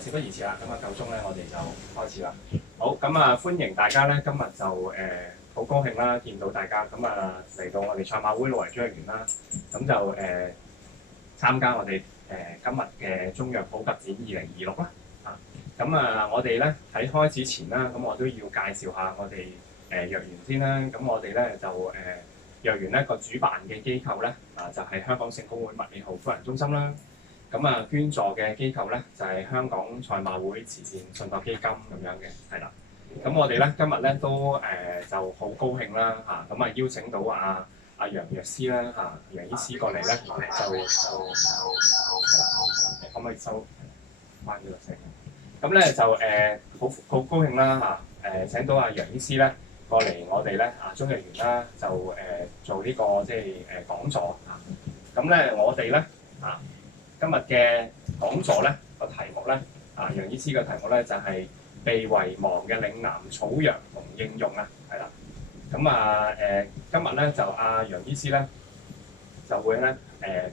事不宜遲啦，咁夠鐘咧，我哋就開始啦。好，咁歡迎大家咧，今日就好高興啦，見到大家咁嚟到我哋賽馬會老圍中藥園啦，咁就參加我哋今日嘅中藥普及展2026啦。咁我哋咧喺開始前啦，咁我都要介紹下我哋藥園先啦。咁我哋咧就藥園咧個主辦嘅機構咧就係香港聖公會麥理浩夫人中心啦。咁捐助嘅機構咧就係香港賽馬會慈善信託基金咁樣嘅，係啦。咁我哋咧今日咧都就好高興啦嚇，咁邀請到阿楊藥師啦嚇，楊醫師過嚟咧就可唔可以收翻呢個聲？咁咧就好高興啦嚇，請到阿楊醫師咧過嚟我哋咧中藥園啦，就做呢個即係講座嚇。咁咧我哋咧今日嘅講座咧個題目咧楊醫師嘅題目咧就係被遺忘嘅嶺南草藥同應用啊，係啦。咁今日咧就楊醫師咧就會咧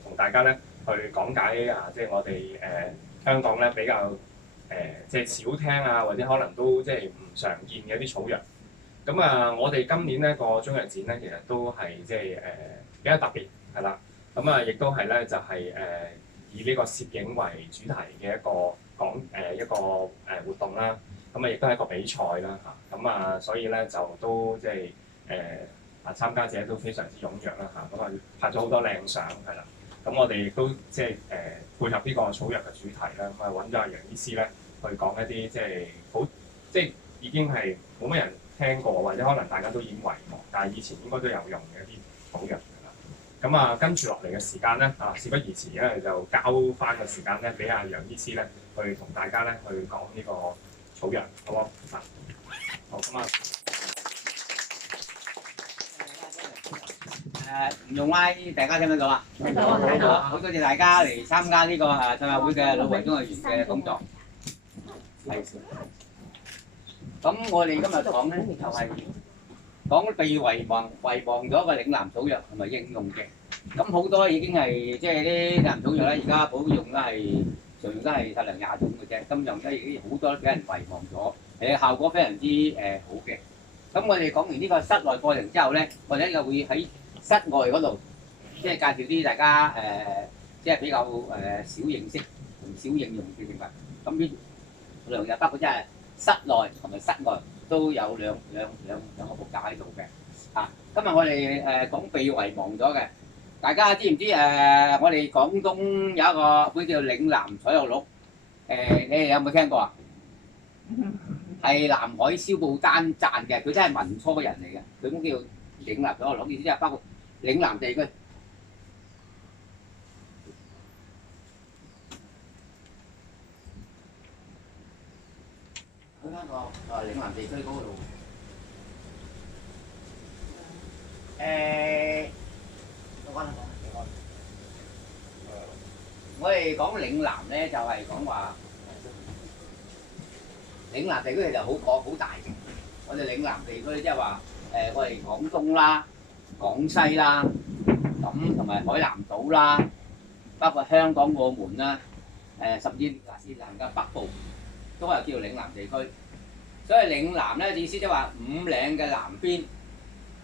同大家咧去講解即係我哋香港咧比較即係少聽或者可能都即係唔常見嘅一啲草藥。咁我哋今年呢個中藥展咧其實都係即係比較特別係啦。咁亦都係咧就係以呢個攝影為主題嘅一個活動啦。咁亦都係一個比賽啦嚇。咁所以咧就都即係參加者都非常之踴躍啦嚇。咁拍咗好多靚相係啦。咁我哋亦都即係配合呢個草藥嘅主題啦。咁揾咗阿楊醫師咧去講一啲即係好即係已經係冇乜人聽過，或者可能大家都已經遺忘，但係以前應該都有用嘅一啲草藥。咁跟住落嚟嘅時間咧事不宜遲咧，就交翻個時間咧俾阿楊醫師咧去同大家咧去講呢個草藥，好唔好？好咁唔用麥，大家聽唔聽到啊？聽到啊，聽到啊！好多謝大家嚟參加呢個賽馬會嘅老圍中藥園嘅講座。係。咁我哋今日講咧就係講被遺忘咗嘅嶺南草藥同埋應用嘅。咁好多已經係即係啲嶺南草藥咧，而家普遍用都係常用都係10零20種嘅啫。今用咧已經好多俾人遺忘咗，效果非常之好嘅。咁我哋講完呢個室內課程之後咧，我哋又會喺室外嗰度，即係介紹啲大家即係比較少認識同少應用嘅食物。咁呢兩日包括即係室內同埋室外都有兩個步驟喺度嘅。今日我哋講被遺忘咗嘅，大家知唔知我哋廣東有一個本叫《嶺南草藥錄》，你哋有冇聽過啊？係南海蕭步丹撰嘅，佢真係民初人嚟嘅，佢咁叫嶺南草藥錄，意思即係包括嶺南地區。去翻個嶺南地區嗰度。我哋講嶺南咧，就係講話嶺南地區就好大嘅。我哋嶺南地區即係話我哋廣東啦、廣西啦，咁同埋海南島啦，包括香港、澳門啦，甚至斯里蘭卡北部都係叫嶺南地區。所以嶺南咧意思即係話五嶺嘅南邊，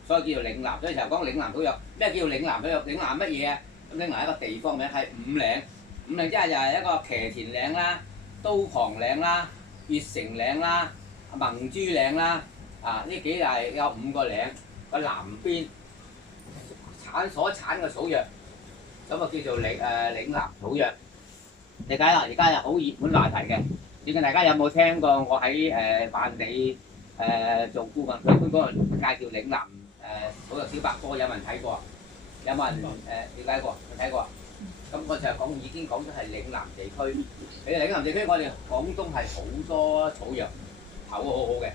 所以叫做嶺南。所以就講嶺南草藥。咩叫嶺南草藥？嶺南乜嘢啊？咁嶺南係一個地方名，係五嶺。五嶺即係就係一個騎田嶺啦、刀旁嶺啦、乙成嶺啦、盟珠嶺啦。呢幾就係有5個嶺個南邊所產嘅草藥，咁啊叫做嶺南草藥。理解啦，而家係好熱門話題嘅。唔知大家有冇聽過我喺萬里做顧問佢嗰個介紹嶺南草藥小百科，有冇人睇過？有冇人了解過？睇過？咁我就已經講咗係嶺南地區。嶺南地區我哋廣東係好多草藥，口好好嘅。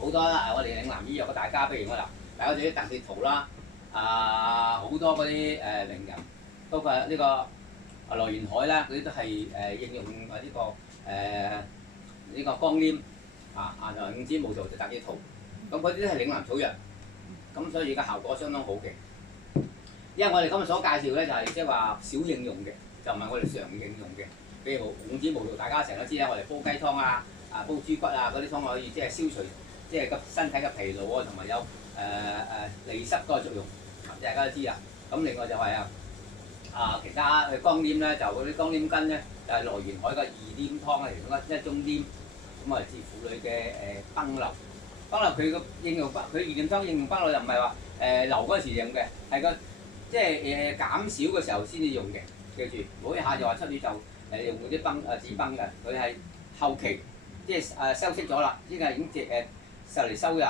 好多我哋嶺南醫藥嘅大家，譬如我大家睇啲鄧鐵圖啦，好多嗰啲名人，包括呢個羅元海啦，嗰啲都係應用呢個光黏同埋五指毛圖就鄧鐵圖，咁嗰啲都係嶺南草藥，咁所以而家效果相當好嘅。因為我哋今日所介紹咧就係即係話少應用嘅，就唔係我哋常應用嘅。譬如五子無毒，大家成日都知啦，我哋煲雞湯啊、煲豬骨啊嗰啲湯可以即係消除即係個身體嘅疲勞啊，同埋有利濕嗰個作用，大家都知啦。咁另外就係其他嘅光黏咧，就嗰啲光黏根咧，就係來源海嘅二黏湯啊，其中一種黏，咁啊治婦女嘅崩漏。崩漏佢個應用佢二黏湯應用崩漏就唔係話流嗰陣時用嘅，係個即係減少嘅時候先至用嘅。記住，唔好一下就話出去就用嗰啲止崩嘅，佢係後期即係收息咗啦，依家已經就嚟收血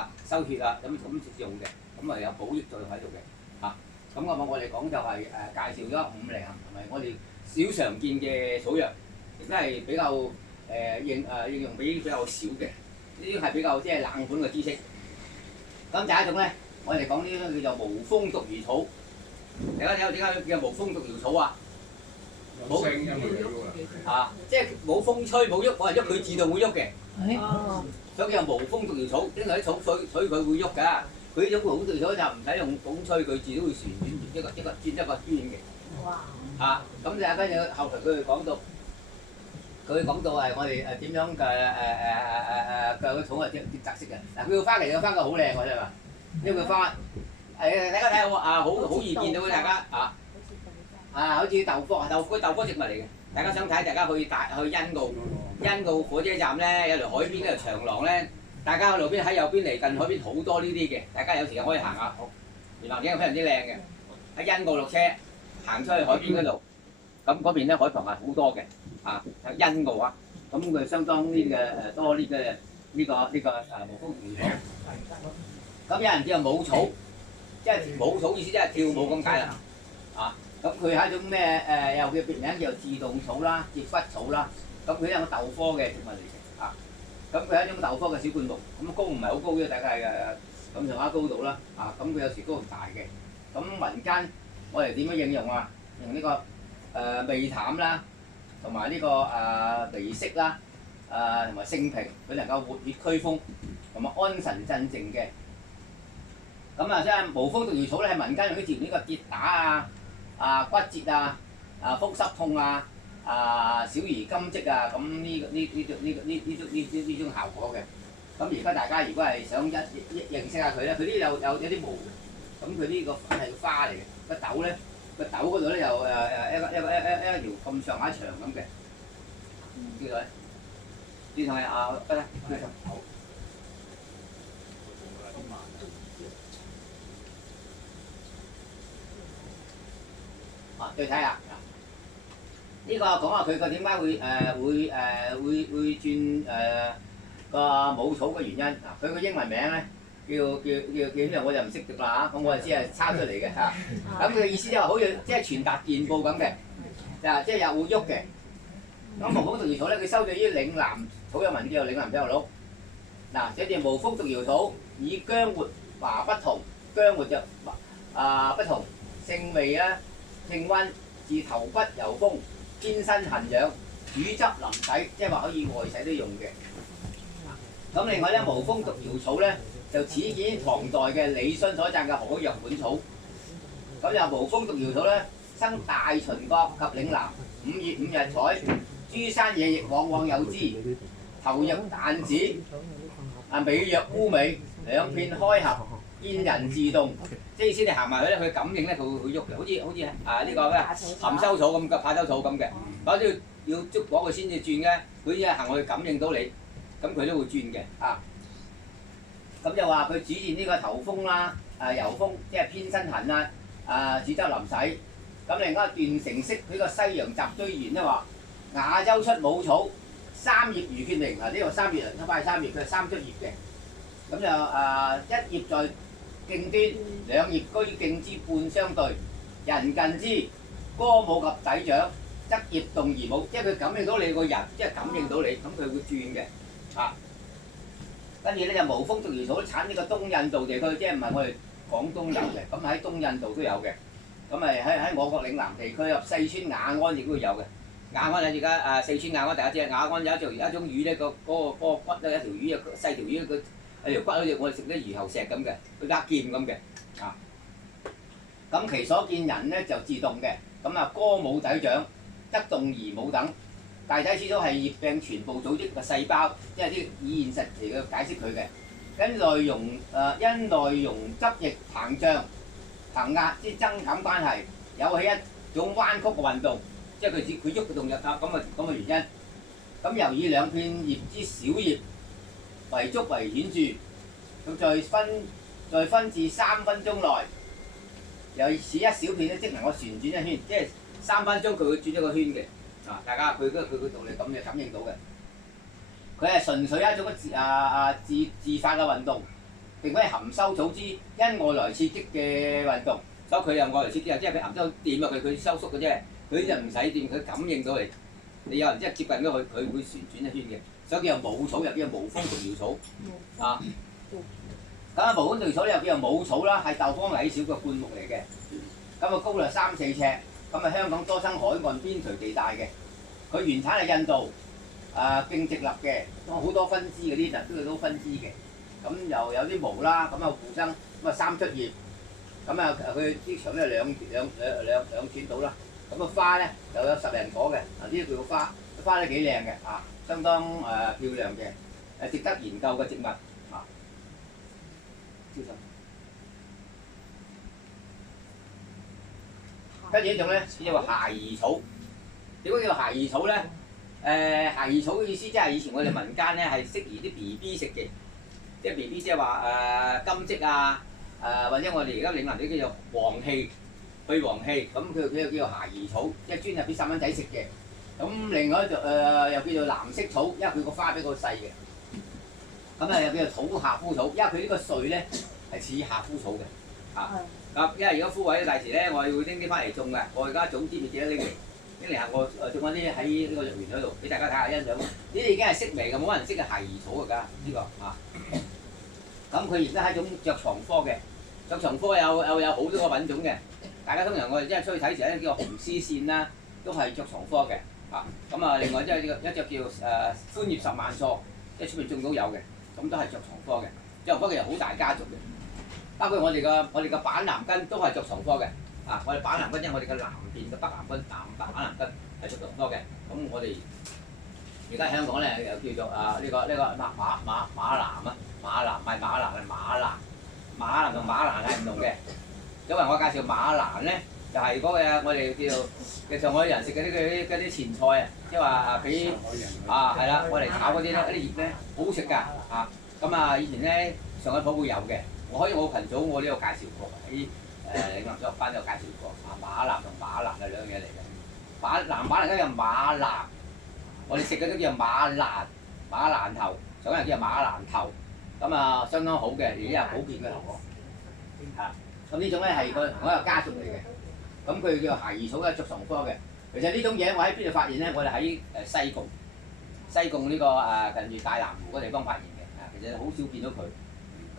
啦，咁用嘅，咁啊有補益作用喺度嘅嚇。咁我哋講就係介紹咗五靈行同埋我哋少常見嘅草藥，亦都係比較應用比較少嘅，呢啲係比較即係冷門嘅知識。咁第一種咧，我哋講呢種叫做無風毒魚草。大家睇下點解叫無風毒魚草啊？冇聲音即係冇風吹冇喐，冇人喐佢自動會喐嘅。哦，所以叫無風毒魚草，因為啲草水佢會喐㗎。佢呢種無風毒魚草就唔使用風吹，佢自己會旋轉一個轉一個圈嘅。哇！咁你跟住後來佢講到係我哋點樣嘅草係啲特色嘅。嗱，佢個花其實個花好靚㗎啫嘛，呢個花大家睇下好易見到嘅大家好似豆科植物嚟嘅。大家想睇，大家去欣澳火車站咧，有條海邊嗰條長廊咧，大家喺路邊喺右邊嚟近海邊好多呢啲嘅，大家有時間可以行下。原來景非常之靚嘅，喺欣澳落車行出去海邊嗰度，咁嗰邊咧海旁係好多嘅喺欣澳啊，咁佢相當呢嘅多呢嘅呢個無風魚草。咁有人叫舞草，即係舞草意思即係跳舞咁解啦。咁佢係一種咩又叫別名叫自動草啦、接骨草啦。咁佢係個豆科嘅植物嚟嘅。咁佢係一種豆科嘅小灌木，咁高唔係好高啫，大概係咁上下高度啦。咁佢有時高唔大嘅。咁民間我哋點樣應用啊？用呢個味淡啦，同埋呢個微色啦，同埋性平，佢能夠活血驅風，同埋安神鎮靜嘅。咁即係無風毒魚草咧，係民間用啲治療呢個跌打骨折風濕痛小兒金積咁呢種效果嘅。咁而家大家如果係想認識下佢咧，佢呢有啲毛嘅。咁佢呢個係花嚟嘅，個豆咧個豆嗰度咧有一條咁上下長咁嘅。呢個咧，呢個係不得。對睇下呢個講下佢個點解會轉個舞草嘅原因。佢個英文名咧叫咩？我就唔識讀啦嚇，咁我就只係抄出嚟嘅嚇。咁佢嘅意思就係好似即係傳達電報咁嘅，即係又會喐嘅。咁無風毒魚草咧，佢收咗於嶺南草藥文叫做嶺南草藥錄。嗱，寫住無風毒魚草以薑活華不同，薑活就不同，性味啦。性溫，治頭骨油風，偏身痕癢，煮汁淋洗，即係話可以外洗都用嘅。咁另外咧，無風毒魚草咧就始建唐代嘅李勳所撰嘅《海藥本草》。咁又無風毒魚草咧，生大秦國及嶺南，5月5日採，諸山野亦往往有之。頭入彈子，尾若烏尾，兩片開合，見人自動。即係意思你行埋去咧，佢感應咧，佢會喐嘅，好似呢個咩含羞草咁嘅怕羞草咁嘅，嗰啲要捉攞佢先至轉嘅，佢一行去感應到你，咁佢都會轉嘅咁就話佢主治呢個頭風啦、油風，即係偏身痕煮汁淋洗。咁另外段成式佢個西洋雜居員咧話亞洲出舞草3葉如決明。呢個3葉一塊3葉，佢係3出葉嘅。咁就1葉在莖端，2葉居莖之半相對，人近之，歌舞及底掌，則葉動而舞，即係佢感應到你個人，即係感應到你，咁佢會轉嘅跟住咧就無風毒魚草產呢個東印度地區，即係唔係我哋廣東有嘅，咁喺東印度都有嘅。咁喺我國嶺南地區四川雅安亦都有嘅。雅安而家四川雅安大家知啊，雅安有一種魚咧，個骨咧，一條魚細條魚，佢條骨好似我哋食啲魚喉石咁嘅，佢握劍咁嘅咁其所見人咧就自動嘅，咁歌舞底掌，則動而舞等。大體始終係熱病傳播組織嘅細胞，即係啲以現實嚟嘅解釋佢嘅。因內容汁液膨脹、膨壓之增減關係，有起一種彎曲嘅運動，即係佢喐嘅動作咁嘅原因。咁由以兩片葉之小葉為足為顯著，咁再分至3分鐘內，又此一小片咧即能夠旋轉一圈，即係3分鐘佢會轉一個圈嘅。大家佢個道理咁就感應到嘅。佢係純粹一種自發嘅運動，並非含收組織因外來刺激嘅運動。所以佢又外來刺激，即係佢含收掂落佢收縮嘅啫。佢就唔使掂，佢感應到你有人即係接近咗佢，佢會旋轉一圈嘅。所以叫做母草，又叫做無風毒藥草。咁無風毒藥草又叫做母草啦，係豆科矮小嘅灌木嚟嘅。咁高度3、4尺，咁香港多生海岸邊陲地帶嘅。佢原產係印度。莖直立嘅，好多分支嗰啲都有分支嘅，咁又有啲毛啦，咁互生，3出葉，咁佢啲長咧兩寸到啦，咁花咧又有10人果嘅，呢啲叫花咧幾靚嘅，相當漂亮嘅，值得研究嘅植物，跟住呢種咧叫做孩兒草，點解叫孩兒草咧？孩兒草嘅意思即係以前我哋民間咧係適宜啲 BB 食嘅，即係 BB 即係話金積或者我哋而家嶺南啲叫做黃氣，去黃氣，咁佢叫做孩兒草，即係專係俾細蚊仔食嘅。咁另外又叫做藍色草，因為佢個花比較細嘅。咁又叫做土夏枯草，因為佢呢個穗咧係似夏枯草嘅，因為如果枯萎第時咧，我會拎啲翻嚟種嘅，我而家種啲咪記得拎嚟。嚟下我種嗰啲喺呢個藥園嗰度，俾大家睇下欣賞。呢啲已經係式微嘅，冇乜人識嘅孩兒草嚟㗎，呢個咁佢亦都係一種着床科嘅，着床科有好多個品種嘅。大家通常我哋即係出去睇時咧，叫做紅絲線啦，都係着床科嘅。另外即係一隻叫寬葉10萬錯，即係出面種到有嘅，咁都係着床科嘅。着床科其實好大家族嘅，包括我哋嘅板藍根都係着床科嘅。我哋板藍根即係我哋嘅南邊嘅北藍根，板藍根係着床科嘅。咁我哋而家香港咧又叫做呢個馬蘭啊，馬蘭唔係馬蘭係馬蘭，馬蘭同馬蘭係唔同嘅。因為我介紹馬蘭咧，就係嗰個我哋叫做上海人食嘅啲前菜啊，即係話俾係啦，我哋炒嗰啲咧啲葉咧好好食㗎以前咧上海鋪會有嘅，我群組我都有介紹過喺。嶺南水學班有介紹過，馬蘭同馬蘭係兩樣嘢嚟嘅。馬蘭嗰叫馬蘭，我哋食嗰啲叫馬蘭頭，上海人叫馬蘭頭，相當好嘅，而家係普遍嘅頭喎。咁呢種咧係個同一個家族嚟嘅，咁佢叫孩兒草咧，着床科嘅。其實呢種嘢我喺邊度發現咧？我哋喺西貢呢個近住大南湖嗰地方發現嘅，其實好少見到佢。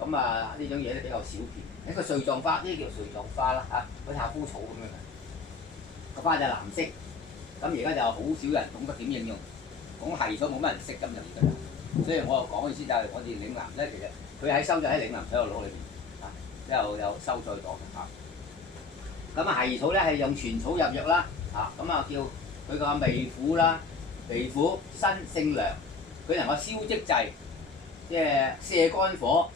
呢種嘢咧比較少見。一個穗狀花，呢啲叫穗狀花啦好似夏枯草咁樣嘅，個花就藍色。咁而家就好少人懂得點應用，講孩兒草冇乜人識今日而家就，所以我講嘅意思就係我哋嶺南咧，其實佢喺收咗喺嶺南水學路裏邊之後有收載咗嘅孩兒草咧係用全草入藥啦，叫佢個微苦啦，微苦辛性涼，佢能夠消積滯，即係瀉肝火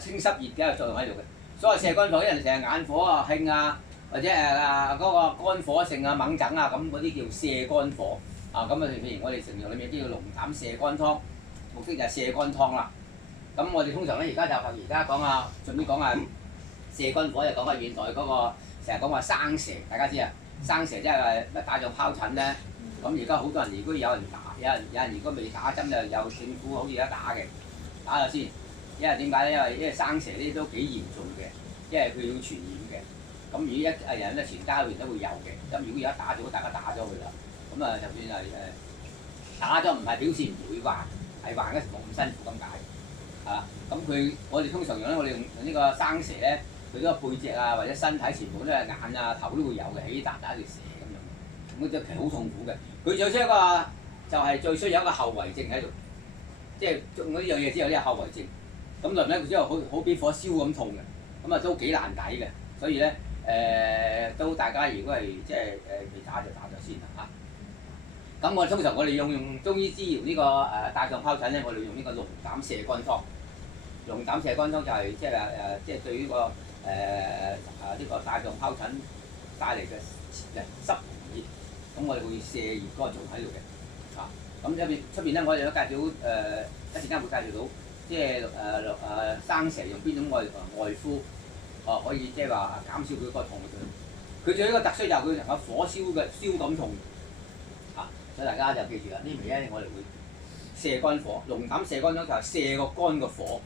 清濕熱嘅作用喺度嘅。所謂瀉肝火，啲人成日眼火興或者嗰個肝火盛猛疹咁嗰啲叫瀉肝火譬如我哋成藥裏面叫龍膽瀉肝湯，目的就係瀉肝湯啦。咁我哋通常咧而家講順便講瀉肝火，就講現代嗰個成日講話生蛇，大家知生蛇即係乜打仗疱疹咧。咁而家好多人如果有人打，有人如果未打針就有政府好似而家打嘅，打咗先。因為點解咧？因為生蛇呢啲都幾嚴重嘅，因為佢要傳染嘅。咁如果一人咧，全家裏邊都會有嘅。咁如果而家打咗，大家打咗佢啦。就算係打咗，唔係表示唔會患，係患嗰時冇咁辛苦咁解。我哋通常我哋用呢個生蛇咧，佢嗰個背脊或者身體全部都係眼頭都會有嘅，起笪條蛇咁樣。咁其實好痛苦嘅。佢最需要一個就係最需要一個後遺症喺度，即係中咗呢樣嘢之後呢個後遺症。咁輪咧，佢之後好俾火燒咁痛嘅，都幾難抵嘅。所以咧，都大家如果係即係未打就打咗先啦咁我通常我哋用中醫治療呢個帶狀疱疹咧，我哋用呢個龍膽瀉肝湯。龍膽瀉肝湯就係即係對於個呢個帶狀疱疹帶嚟嘅濕熱，咁我哋會瀉熱嗰個做喺度嘅。咁出邊咧，我哋都介紹一陣間會介紹到，即係生蛇用邊種外敷，可以即係話減少佢個痛嘅。佢仲有一個特色就係佢能夠火燒感痛。所以大家就記住啦，呢味咧我哋會瀉肝火，龍膽瀉肝湯就係瀉個肝個火。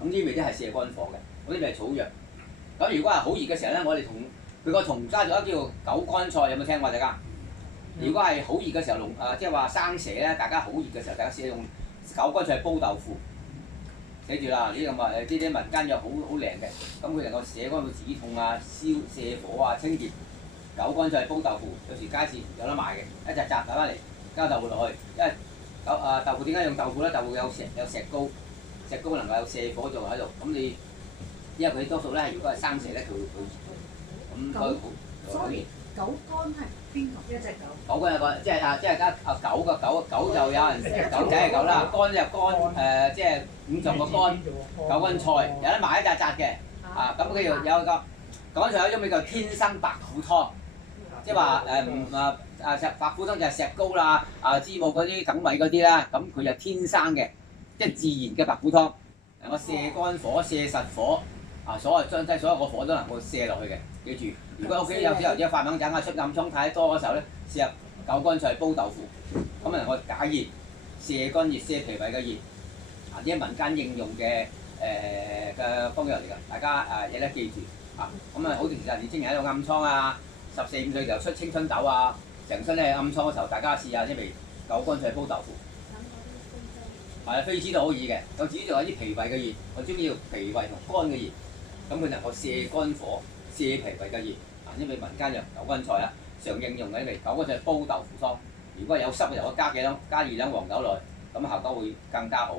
咁呢味都係瀉肝火嘅，嗰啲咪係草藥。咁如果係好熱嘅時候咧，我哋同佢個同加咗一叫做狗肝菜，有冇聽過大家？如果係好熱嘅時候，即係話生蛇咧，大家好熱嘅時候，大家試下用狗肝菜煲豆腐。記住啦，呢啲咁啊，呢啲民間藥好靚嘅，咁佢能夠瀉肝到止痛啊、瀉火啊、清熱。狗肝菜煲豆腐，有時街市有得賣嘅，一隻摘買翻嚟，加豆腐落去。因為豆腐點解用豆腐咧？豆腐有石膏，石膏能夠有瀉火做喺度。咁你因為佢多數咧，如果係生蛇咧，佢會咁佢好。所以狗肝係邊個？一隻狗。狗肝有個即係加狗個狗就有人狗仔係狗啦，肝就肝即係五臟個肝，狗肝菜有得賣一紮嘅。咁佢有個狗肝菜有一種叫做天生白虎湯，即係話白虎湯就係石膏啦、知母嗰啲梗米嗰啲啦，咁佢就天生嘅，即係自然嘅白虎湯，能夠瀉肝火、瀉實火，所有將所有個火都能夠瀉落去嘅。記住，如果屋企有時候啲發猛疹出暗瘡太多嗰時候咧，試下狗肝菜煲豆腐，咁能夠解熱、瀉肝熱、瀉脾胃嘅熱，呢啲民間應用嘅方藥嚟㗎，大家記得記住。咁好多時候年青人喺度暗瘡啊，14、15歲就出青春痘啊，成身咧暗瘡嘅時候，大家試下呢味狗肝菜煲豆腐。係啊，飛滋都可以嘅，有主要有啲脾胃嘅熱，我中意要脾胃同肝嘅熱，咁佢能夠瀉肝火、瀉脾胃嘅熱。呢味民間藥狗肝菜啊，常應用嘅呢味狗肝菜煲豆腐湯。如果有濕嘅時候，加2兩黃豆落去，咁效果會更加好。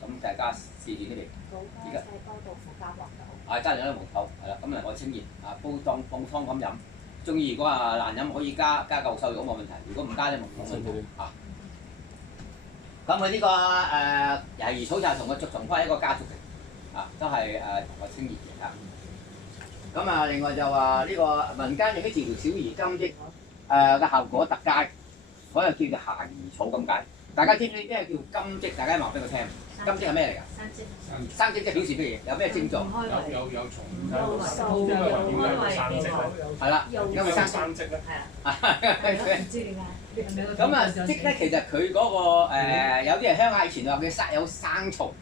咁大家試住呢味。而家煲豆腐加黃豆。加2兩黃豆，係啦，咁能夠清熱。煲湯咁飲。中意如果難飲可以加嚿瘦肉冇問題，如果唔加咧冇問題。咁佢呢個椰兒草就同個竹蟲花一個家族嘅，都係同個清熱嘅。咁另外就話呢個民間用啲治療小兒金積嘅效果特佳，所以叫做椰兒草咁解。大家知唔知咩叫金積？大家話俾我聽。金積係咩嚟㗎？生積即係表示乜嘢？有咩症狀？有蟲喺度，因為點解會生積咧？係啦，因為生積咧。唔知點解。咁積咧，其實佢嗰個有啲人鄉下以前話佢有生蟲，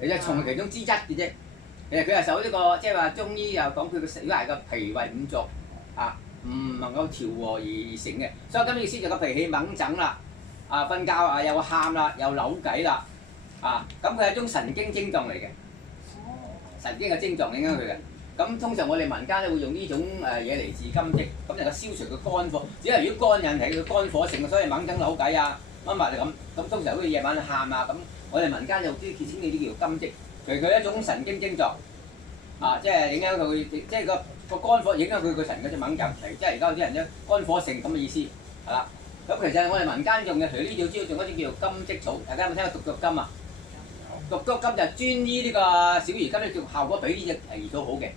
其實蟲係其中之一嘅啫。其實佢係受呢個即係話中醫又講佢個如果係個脾胃五臟唔能夠調和而成嘅，所以今日意思就個脾氣猛整啦，瞓覺又喊啦，又扭計啦，咁佢係一種神經症狀嚟嘅，神經嘅症狀影響佢嘅。咁通常我哋民間咧會用呢種嘢嚟治金積，咁能夠消除佢肝火。只係如果肝引起佢肝火盛，所以猛整扭計乜就咁。咁通常好似夜晚喊咁我哋民間有啲稱呢啲叫金積，其實佢係一種神經症狀，即係影響佢，即係個肝火影響佢個神嗰隻猛整，即係而家有啲人咧肝火盛咁嘅意思，係啦。咁其實我哋民間用嘅除咗呢種之外，仲有一種叫做金積草，大家有冇聽過獨腳金啊？獨腳金就係專醫呢個小兒金咧，叫效果比呢隻椰兒草好嘅。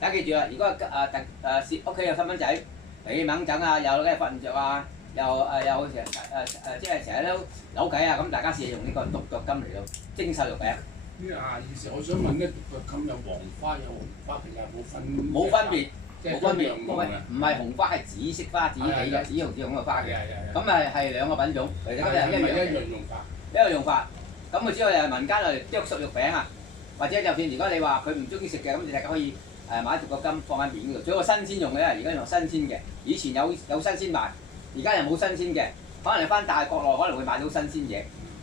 大家記住啦，如果屋企有細蚊仔，脾氣猛整又咧瞓唔着又即係成日都扭計咁大家試下用呢個獨腳金嚟到蒸瘦肉嘅。呢意思我想問咧，獨腳金有黃花有紅花定係冇分別，冇分別，唔係紅花係紫色花，紫嘅紫紅紫紅嘅花嘅。咁係兩個品種，其實今日一樣用法。一個用法，咁佢只係民間嚟剁熟肉餅或者就算如果你話佢唔中意食嘅，咁你大家可以買獨腳金放喺面嗰度，最好新鮮用嘅，而家用新鮮嘅。以前有新鮮賣，而家又冇新鮮嘅。可能你翻大國內可能會買到新鮮嘢。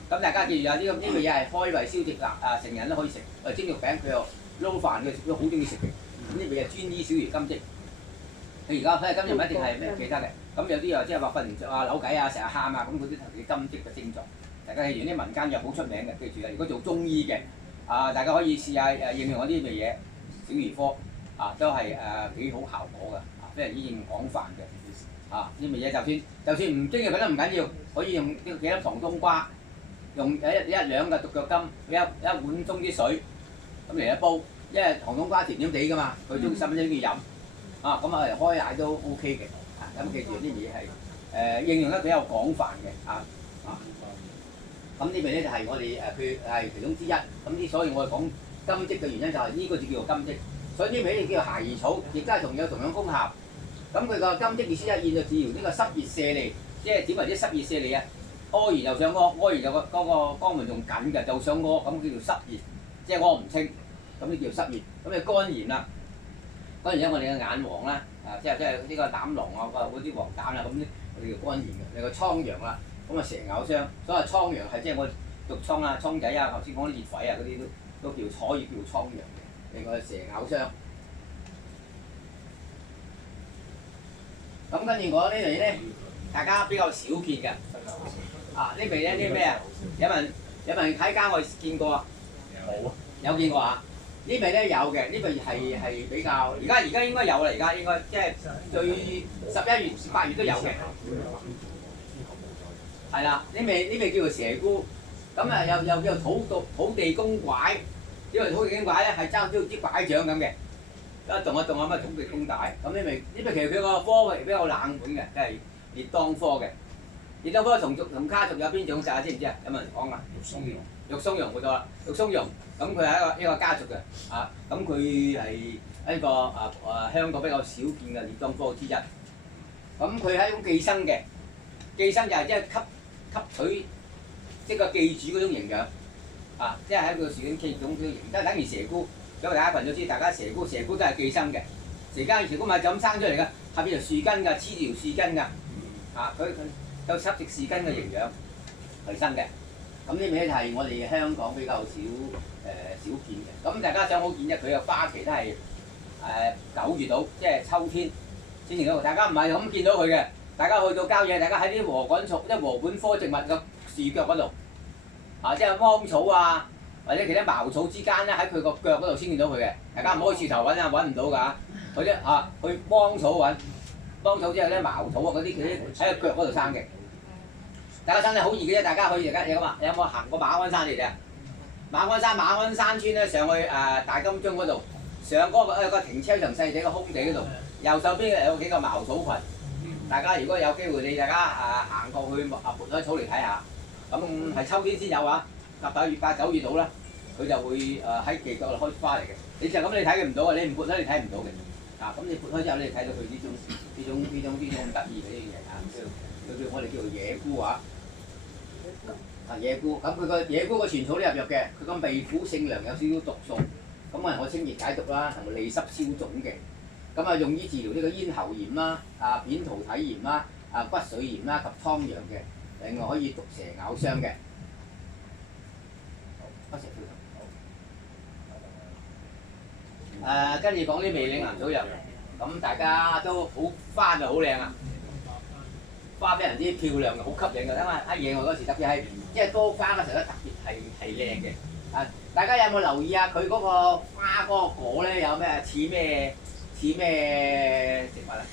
咁大家記住呢個嘢係開胃消積啦，成人都可以食。蒸肉餅佢又撈飯嘅，都好中意食嘅。呢味係專醫小兒金積。佢而家睇下金唔一定係咩其他嘅，咁有啲又即係話瞓唔着扭計成日喊咁嗰啲係金積嘅症狀。大家記住啲民間藥好出名嘅，記住啦。如果做中醫嘅，大家可以試下應用嗰啲味嘢，小兒科都係幾好效果嘅，非常之廣泛嘅。啊，呢味嘢就算唔中意覺得唔緊要，可以用幾粒糖冬瓜，用一兩個獨腳金，一碗盅啲水，咁嚟一煲，因為糖冬瓜甜甜地㗎嘛，佢中意細蚊仔中意飲，啊咁啊開奶都 OK 嘅，咁記住呢味嘢係應用得比較廣泛嘅，咁呢味咧就係我哋佢係其中之一，咁所以我哋講金積嘅原因就係呢個就叫做金積，所以呢味叫做孩兒草，亦都係有同樣功效。咁佢個金積意思係現就治療呢個濕熱瀉痢，即係點為之濕熱瀉痢啊？屙完又想屙，屙完又嗰個肛門仲緊嘅，就想屙，咁叫做濕熱，即係屙唔清，咁呢叫濕熱。咁你肝炎啦，肝炎因為我哋嘅眼黃啦，即係呢個膽囊啊，嗰啲黃疸啦，咁我哋叫肝炎嘅。你個瘡瘍啦，咁啊蛇咬傷，所謂瘡瘍係即係我毒瘡啊、瘡仔啊，頭先講啲熱痱啊嗰啲都叫可以叫瘡瘍嘅。另外蛇咬傷。咁跟住我呢味咧，大家比較少見嘅，呢味咧啲咩啊？有人喺街外見過啊？冇啊，有見過啊？呢味咧有嘅，呢味係比較，而家應該有啦，而家應該即係最11月、8月都有嘅。係啦，呢味叫做蛇菇，咁啊又叫做土地公拐，呢個土地公拐咧係爭啲拐杖咁嘅。一動咁啊，土地公帶，咁呢味其實佢個科位比較冷門嘅，即係列當科嘅。列當科同卡族有邊種㗎？知唔知啊？有冇人講啊？肉鬆茸冇錯啦，肉鬆茸，咁佢係一個家族嘅，咁佢係一個香港比較少見嘅列當科之一。咁佢係一種寄生嘅，寄生就係即係吸取即係個寄主嗰種營養，即係喺個樹根寄種嗰種營養，即係等於蛇菇。咁大家群都知，大家蛇菇都係寄生嘅，蛇菇唔係就咁生出嚟㗎，下邊條樹根㗎，黐住條樹根㗎，佢有吸食樹根嘅營養嚟生嘅。咁呢味咧就係我哋香港比較少見嘅。咁大家想好見啫，佢嘅花期都係9月到，即係秋天先見到。大家唔係咁見到佢嘅，大家去到郊野，大家喺啲禾稈草、即係禾本科植物嘅樹腳嗰度，即係芒草啊。或者其他茅草之間咧，喺佢個腳嗰度先見到佢嘅。大家唔好去樹頭揾啊，揾唔到㗎。佢啲去芒草揾，芒草之後咧茅草啊嗰啲，佢喺個腳嗰度生嘅。大家生得好易嘅啫，大家去而家有冇行過馬鞍山嚟嘅？馬鞍山村咧上去大金鐘嗰度，上嗰個停車場細地個空地嗰度，右手邊有幾個茅草群。大家如果有機會，大家行過去撥開草嚟睇下。咁係秋天先有啊。8九月到啦，佢就會喺地腳度開花嚟嘅。你就咁你睇佢唔到啊！你唔撥開你睇唔到嘅。咁你撥開之後，你睇到佢呢種咁得意嘅呢樣嘢叫我哋叫做野菇啊。野菇，咁佢個野菇個全草都入藥嘅，佢個味苦性涼，有少少毒素，咁可清熱解毒啦，同埋利濕消腫嘅。咁用於治療呢個咽喉炎啦、扁桃體炎啦、骨髓炎啦及瘡瘍嘅，另外可以毒蛇咬傷嘅。跟住講啲味嶺南草藥，咁大家都好花就好靚啊，花非常之漂亮嘅，好吸引嘅。因為喺野外嗰時特別係即係多花嘅時候咧，特別係靚嘅。大家有冇留意啊？佢嗰個花嗰個果咧有咩似咩植物啊？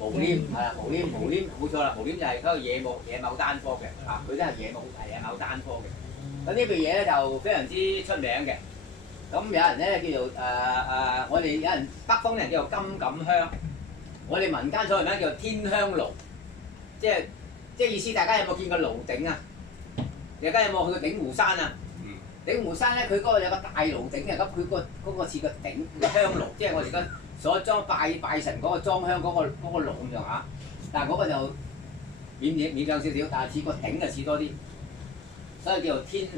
毛黏係啦，毛黏冇錯啦，毛黏就係嗰個野牡丹科嘅，佢都係野牡丹科嘅。咁呢味嘢咧就非常之出名嘅。咁有人咧叫做我哋有人北方人叫做金錦香，我哋民間所謂咧叫做天香爐，即係意思大家有冇見過爐頂啊？大家有冇去過鼎湖山啊？鼎湖山咧佢嗰個有個大爐頂嘅，咁佢嗰個似個鼎個香爐，即係我哋而家所裝拜神嗰個裝香嗰個爐咁上下，但係嗰個就勉強少少，但係似個鼎就似多啲，所以叫做天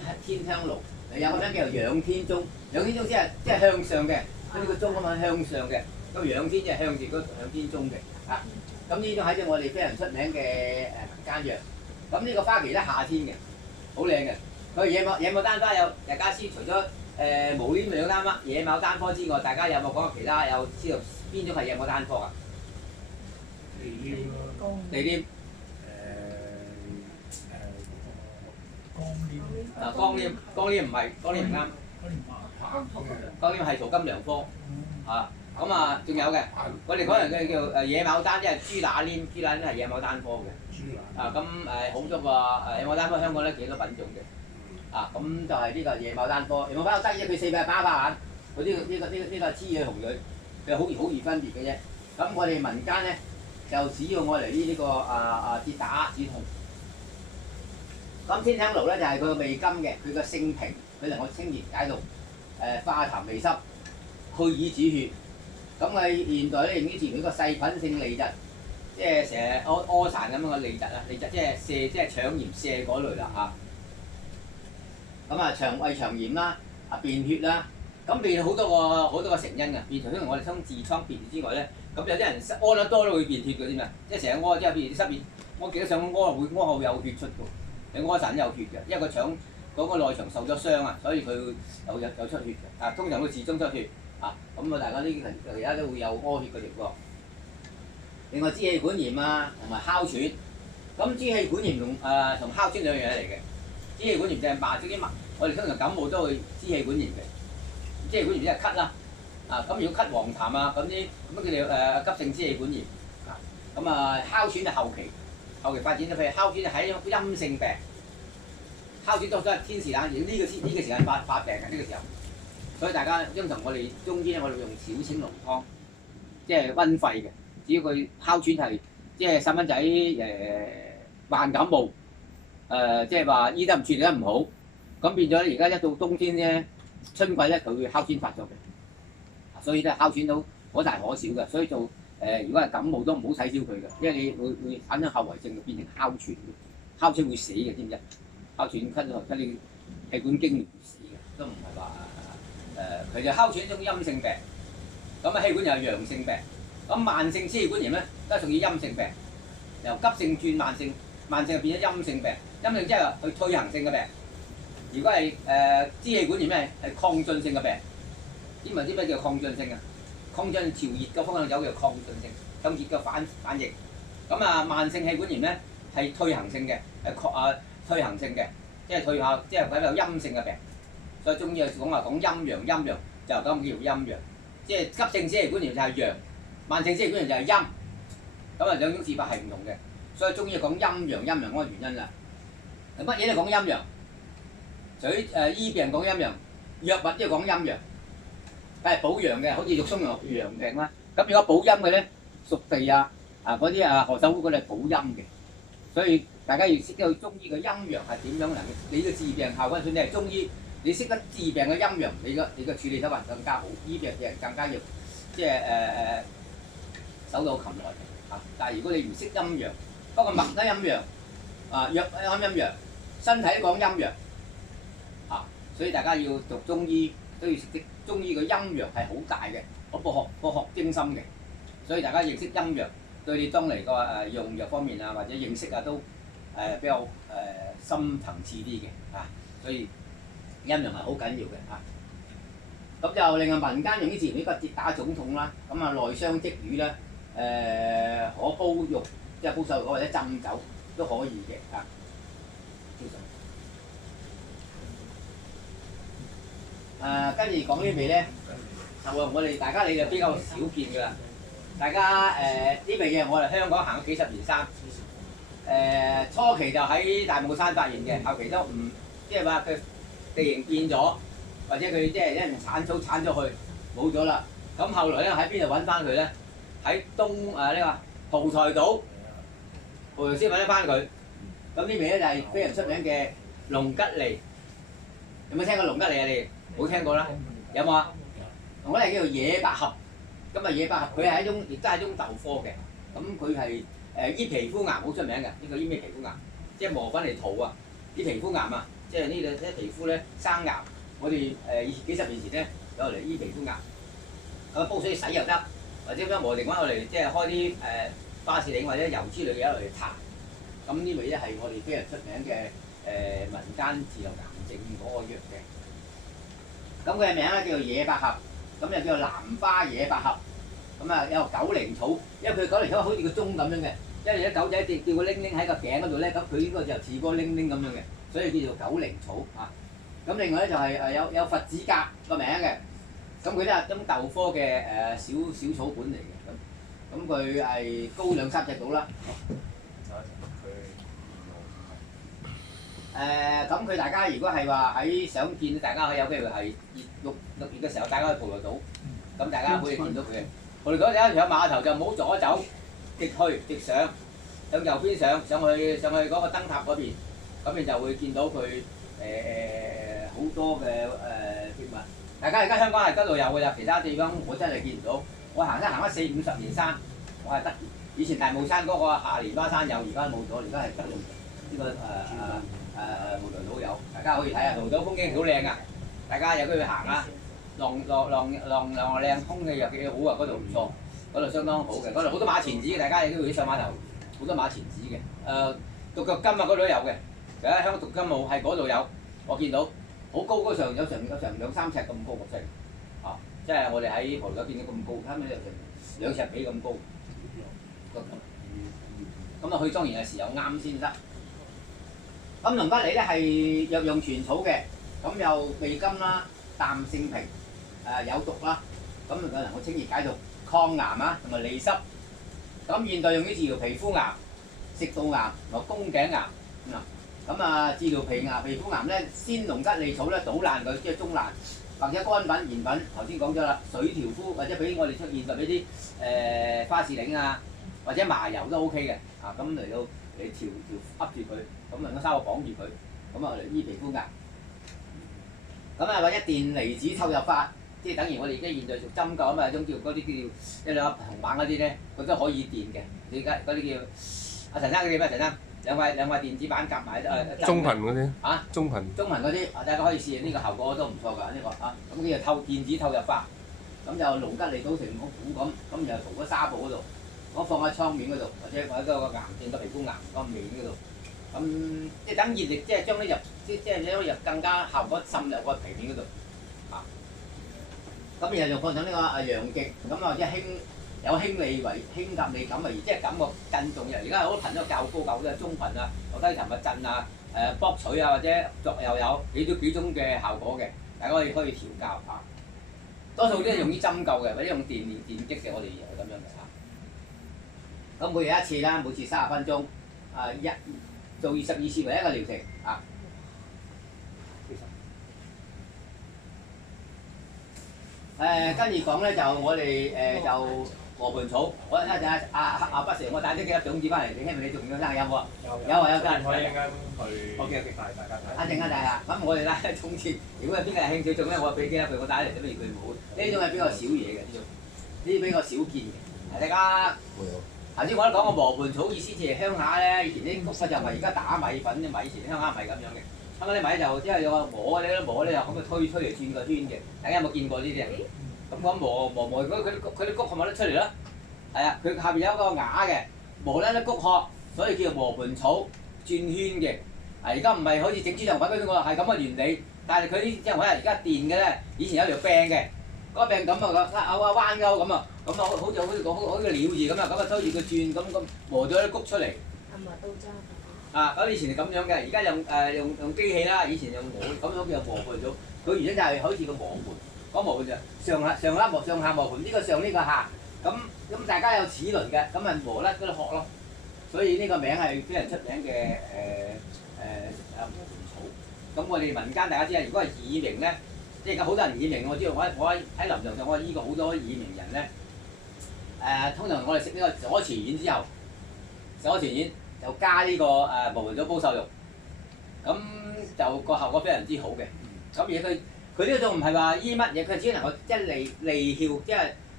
香爐。有個名叫做仰天鐘，仰天鐘即係向上嘅，咁呢個鐘咁樣向上嘅，咁仰天即係向住嗰仰天鐘嘅，咁呢種係我哋非常出名嘅民間藥。咁呢個花期咧夏天嘅，好靚嘅。佢野牡丹花有大家知，除咗毛黏兩單乜野牡丹科之外，大家有冇講過其他有知道邊種係野牡丹科啊？地黏。光黏唔係，光黏唔啱。光黏係桃金娘科，咁啊，仲有嘅，我哋嗰人嘅叫野牡丹，即係豬乸黏，豬乸黏係野牡丹科嘅。啊，咁好多個野牡丹科香港咧幾多品種嘅。啊，咁就係呢個野牡丹科。野牡丹得意，佢四塊花花眼，佢呢個雌嘅雄蕊，佢好易分別嘅啫。咁我哋民間咧就只要我嚟呢跌打止痛。咁天香爐咧就係佢個味甘嘅，佢個性平，佢能夠清熱解毒，化痰利濕，去瘀止血。咁喺現代咧用啲治療個細菌性痢疾，即係成日屙痰咁樣嘅痢疾啊，痢疾即係腸炎瀉嗰類啦嚇。咁腸胃腸炎啦，便血啦，咁便好多個成因嘅。便除咗我哋通痔瘡便血之外咧，咁有啲人屙得多都會便血嘅添啊，即係成日屙，即係譬如濕熱，我記得上屙會屙後有血出嘅，你屙陣有血嘅，因為個腸嗰個內腸受咗傷啊，所以佢有出血嘅。啊，通常會自中出血。啊，咁啊，大家呢而家都會有屙血嘅情況。另外支氣管炎啊，同埋哮喘。咁支氣管炎同哮喘兩樣嘢嚟嘅。支氣管炎就係麻咗啲麻，我哋通常感冒都會支氣管炎嘅。支氣管炎即係咳啦。啊，咁如果咳黃痰啊，咁佢哋急性支氣管炎。啊，咁哮喘係後期發展，譬如哮喘係一種陰性病。哮喘多數係天時冷，而呢個時間發病嘅呢個時候。所以大家通常我哋中醫咧，我哋用小青龍湯，即係溫肺嘅。只要佢哮喘係即係細蚊仔患感冒，即係話醫得唔處理得唔好，咁變咗而家一到冬天咧，春季咧佢會哮喘發作嘅。所以咧哮喘都可大可小嘅，所以做如果係感冒都唔好睇小佢嘅，因為你會產生後遺症，變成哮喘嘅。哮喘會死嘅，知唔知？哮喘咳你氣管經會死嘅，都唔係話。佢就哮喘一種陰性病，咁氣管又係陽性病，咁慢性支氣管炎咧都係屬於陰性病，由急性轉慢性，慢性就變咗陰性病，陰性即係佢退行性嘅病。如果係支氣管炎咧係抗進性嘅病，知唔知咩叫抗進性啊？抗進潮熱嘅方向走叫抗進性，向熱嘅反應。咁慢性氣管炎咧係退行性嘅，退行性嘅，即係退下，即係佢有陰性嘅病。所以中醫講陰陽，就咁叫陰陽。即係急性支氣管炎就係陽，慢性支氣管炎就係陰。咁兩種治法係唔同嘅。所以中醫講陰陽嗰個原因啦。乜嘢都講陰陽，除咗醫病講陰陽，藥物都要講陰陽。梗係補陽嘅，好似肉鬆陽病啦。咁如果補陰嘅咧，熟地嗰啲何首烏嗰啲係補陰嘅。所以大家要識得中醫嘅陰陽係點樣能夠你嘅治病效果，算你係中醫。你識得治病嘅陰陽，你嘅處理手法更加好，醫病嘅人更加要即係手到擒來嘅。但係如果你唔識陰陽，不過脈得陰陽，藥啱陰陽，身體都講陰陽。所以大家要讀中醫都要識中醫嘅陰陽係好大嘅，個學精深嘅。所以大家認識陰陽，對你當嚟個用藥方面或者認識都比較深層次啲嘅。所以陰陽係好緊要嘅咁就另外民間用啲治療呢個跌打腫痛啦，咁內傷積瘀啦，可煲肉，即係煲瘦肉或者浸酒都可以嘅跟住講呢味咧，就我哋大家你就比較少見㗎啦。大家呢味嘢我哋香港行咗幾十年山，初期就喺大帽山發現嘅，後期都唔即係話佢地形變咗，或者佢即係因為剷草剷咗去冇咗啦。咁後來咧喺邊度揾翻佢咧？喺呢個蒲台島先揾得翻佢。咁呢味咧就係非常出名嘅龍吉利。有冇聽過龍吉利啊？你冇聽過啦？有冇啊？我哋叫做野百合。咁野百合佢係亦都係一種豆科嘅。咁佢係醫皮膚癌好出名嘅。呢個醫咩皮膚癌？即係磨翻嚟塗啊！啲皮膚癌啊！即係呢啲皮膚咧生癌，我哋以前幾十年前咧有嚟醫皮膚癌，咁煲水洗又得，或者將磨定翻我哋即係開啲巴士頂或者油之類嘅嘢嚟搽。咁呢味咧係我哋非常出名嘅民間治療癌症嗰個藥嘅。咁佢嘅名咧叫做野百合，咁又叫做蘭花野百合。咁有九齡草，因為佢九齡草好似個鐘咁樣嘅，因為啲狗仔吊個鈴鈴喺個頸嗰度咧，咁佢應該就似個鈴鈴咁樣嘅。所以叫做九齡草咁另外咧就係有佛子甲個名嘅，咁咁佢都係種豆科嘅小草本嚟嘅，咁佢係高2-3尺到啦。咁佢大家如果係話喺想見，大家可以有機會係6月嘅時候，大家去蒲台島，咁大家可以見到佢嘅。蒲台島有一條碼頭就唔好左走，直去直上，向右邊上去嗰個燈塔嗰邊，咁你就會見到佢好多嘅植物。大家而家香港係嗰度有㗎啦，其他地方我真係見唔到。我行山行咗40-50年山，我係得以前大帽山嗰個下蓮花山有，而家冇咗，而家係得呢個蒲台島有，大家可以睇下。蒲台島風景好靚啊，大家有機會行啊，浪靚，空氣又幾好啊，嗰度唔錯，嗰度相當好嘅，嗰度好多馬錢子嘅，大家有機會上碼頭，好多馬錢子嘅。獨腳金啊，嗰度都有嘅，而家香港獨金冇係嗰度有，我見到好高嗰上有成2-3尺咁高個聲，即係我哋喺蒲台島見到咁高，差唔多有成2尺幾咁高。咁啊，去莊園嘅時候啱先得。咁龍吉梨咧係藥用全草嘅，咁又味甘啦、淡性平，有毒啦，咁能夠清熱解毒、抗癌啊，同埋利濕。咁現代用於治療皮膚癌、食道癌同埋宮頸癌。咁啊，治療皮膚癌咧，鮮龍吉梨草咧搗爛佢，即係中爛，或者乾粉、鹽粉，頭先講咗啦，水調敷或者俾我哋出現俾啲花士鈴啊，或者麻油都 OK 嘅，咁嚟到你調噏住佢，咁能夠稍微綁住佢，咁啊嚟醫皮膚癌。咁啊或者電離子透入法，即係等於我哋而家現在做針灸啊嘛，種叫嗰啲叫一兩粒紅棒嗰啲咧，佢都可以電嘅。你而家嗰啲叫阿陳生嗰啲咩？陳生兩塊電子板夾埋中頻嗰啲中頻嗰啲，大家可以試下呢個效果都唔錯㗎，呢個咁佢就電子透入法，咁就龍吉梨搗成個糊咁就塗喺紗布嗰度，我放喺窗面嗰度，或者喺個癌症嘅皮膚癌個面嗰度，咁即係等熱力，即係將啲入，即係將入更加效果滲入個皮面嗰度，咁然後就放上呢個陽極，咁啊即係有輕甲利感為，即係感覺震動嘅。而家好多頻都較高較低，中頻啊，有低頻嘅震啊，卜取啊，或者作又有幾種嘅效果嘅，大家可以調校嚇。多數都係用於針灸嘅，或者用電擊嘅，我哋係咁樣嘅嚇。咁每日一次啦，每次30分鐘，做22次為一個療程啊。跟住講咧就我哋就禾盤草，我一陣阿不時我帶咗幾粒種子翻嚟，你希望你仲要生有冇啊？有真。可以一間去帶大家睇。一陣間睇下，咁我哋咧種子，如果係邊個有興趣種咧，我俾幾粒佢，我帶嚟，不如佢冇。呢種係比較少嘢嘅呢種，呢啲比較少見嘅。大家頭先我都講過禾盤草意思，即係鄉下咧，以前啲屋就唔係而家打米粉啲米，以前鄉下唔係咁樣嘅。香港啲米就即係有個磨咧，磨咧就咁樣推嚟轉個圈嘅。大家有冇見過呢啲啊？咁講磨，佢啲谷係咪得出嚟啦？係啊，佢下邊有一個瓦嘅磨咧啲谷殼，所以叫做禾盤草轉圈嘅。而家唔係好似整豬腸粉嗰啲，我話係咁嘅原理，但係佢啲豬腸粉而家電嘅咧，以前有條柄嘅，嗰個柄咁啊彎勾咁啊，咁啊好似個鳥字咁啊，咁啊推住佢轉咁磨咗啲谷出嚟。係咪刀渣？咁以前係咁樣嘅，而家用機器啦，以前用磨咁樣叫磨盤草，佢原因就係好似個磨盤。講磨盤就上下磨盤，呢個上呢個下，咁大家有齒輪嘅，咁咪磨甩嗰啲殼咯。所以呢個名係非常出名嘅磨盤草。咁我哋民間大家知啊，如果係耳鳴咧，即係而家好多人耳鳴，我知道我喺臨床上我醫過好多耳鳴人咧。通常我哋食呢個左慈丸之後，左慈丸就加呢個磨盤草煲瘦肉，咁就個效果非常之好嘅。咁而佢呢種唔係話醫乜嘢，佢只能夠即係利竅，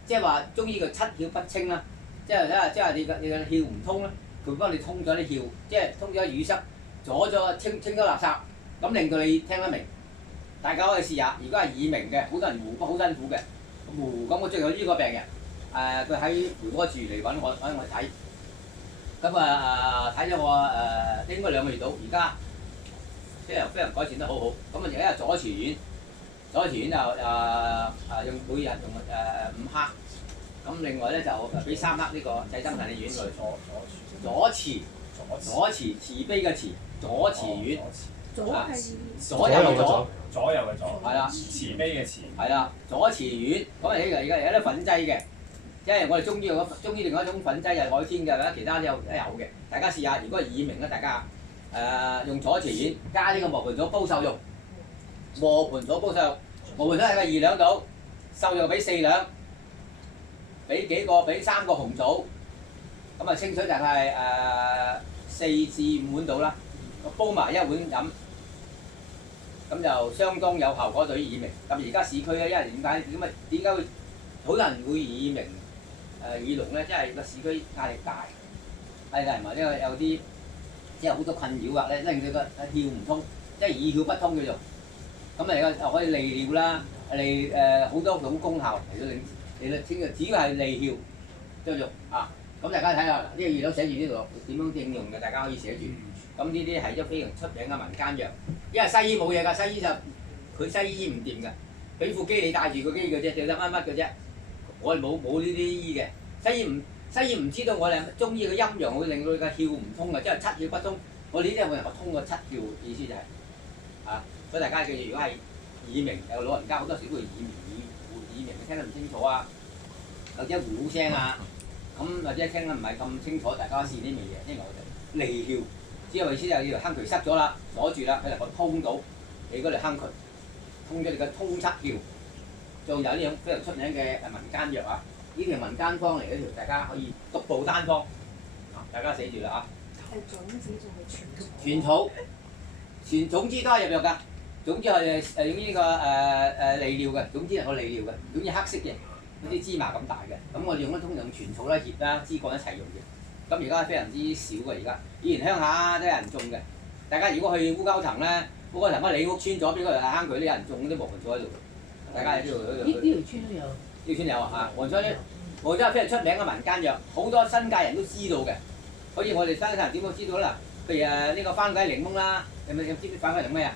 即係話中醫叫七竅不清啦，即係你嘅竅唔通啦，佢幫你通咗啲竅，即係通咗淤塞，阻咗清咗垃圾，咁令到你聽得明。大家可以試下，如果係耳鳴嘅，好多人胡骨好辛苦嘅，咁我最近有呢個病人，佢喺梅窩住嚟揾我睇，咁睇咗我應該2個月到，而家非常改善得好好，咁而家有左慈丸。左慈丸就用每日用5克，咁另外咧就俾3克呢個濟生腎氣丸佢。左慈慈悲嘅慈，左慈丸左係左右嘅左，左右嘅左，係啦，慈悲嘅慈，係啦，左慈丸。咁啊，而家有啲粉劑嘅，即係我哋中醫另外一種粉劑就係海天嘅，其他都有嘅。大家試下，如果係耳鳴咧，大家用左慈丸加呢個磨盤草煲瘦肉，磨盤草煲瘦肉，磨盤草係個2兩到，瘦肉俾4兩，俾3個紅棗，咁啊清水大概係4至5碗到啦，煲埋1碗飲。咁就相當有效果對於耳鳴。咁而家市區咧，因為點解會好多人會耳鳴、耳聾咧？即係個市區壓力大，同埋呢個有啲即係好多困擾啊咧，令到個竅唔通，即係耳竅不通叫做。咁而家又可以利尿啦，好多種功效嚟到清嘅，只要係利竅都用啊。咁大家睇下呢個藥都寫住呢度點樣應用嘅，大家可以寫住。咁呢啲係一非常出名嘅民間藥，因為西醫冇嘢㗎，西醫就佢西醫唔掂㗎，俾副機你帶住個機嘅啫，對得乜嘅啫。我哋冇呢啲醫嘅，西醫唔知道我哋中醫嘅陰陽會令到你個竅唔通嘅，即係七竅不通。我哋呢啲係會能夠通過七竅，意思就係所以大家記住，如果係耳鳴，有老人家好多時都會耳鳴，聽得唔清楚啊，或者糊聲啊，咁或者聽得唔係咁清楚，大家試啲味嘢，因為我哋利竅。只係意思就係呢條坑渠塞咗啦，鎖住啦，佢能夠通到你嗰條坑渠，通咗你嘅通七竅。仲有呢種非常出名嘅民間藥啊！呢條民間方嚟，呢條大家可以獨步單方，大家寫住啦啊！係種子仲係全草，總之都係入藥㗎。總之係用呢個利尿嘅，總之係個利尿嘅，總之黑色嘅，好似芝麻咁大嘅。咁我哋通常用全草啦、葉啦、枝幹一齊用嘅。咁而家非常之少嘅，而家以前鄉下都有人種嘅。大家如果去烏蛟騰咧，烏蛟騰嗰李屋村左邊嗰條坑渠都有人種嗰啲磨盤草喺度。大家喺呢度呢條村都有。呢條村有啊！磨盤草係非常出名嘅民間藥，好多新界人都知道嘅。好似我哋新界人點都知道啦。譬如呢個番鬼檸檬啦，有冇知唔知番鬼檸檬咩啊？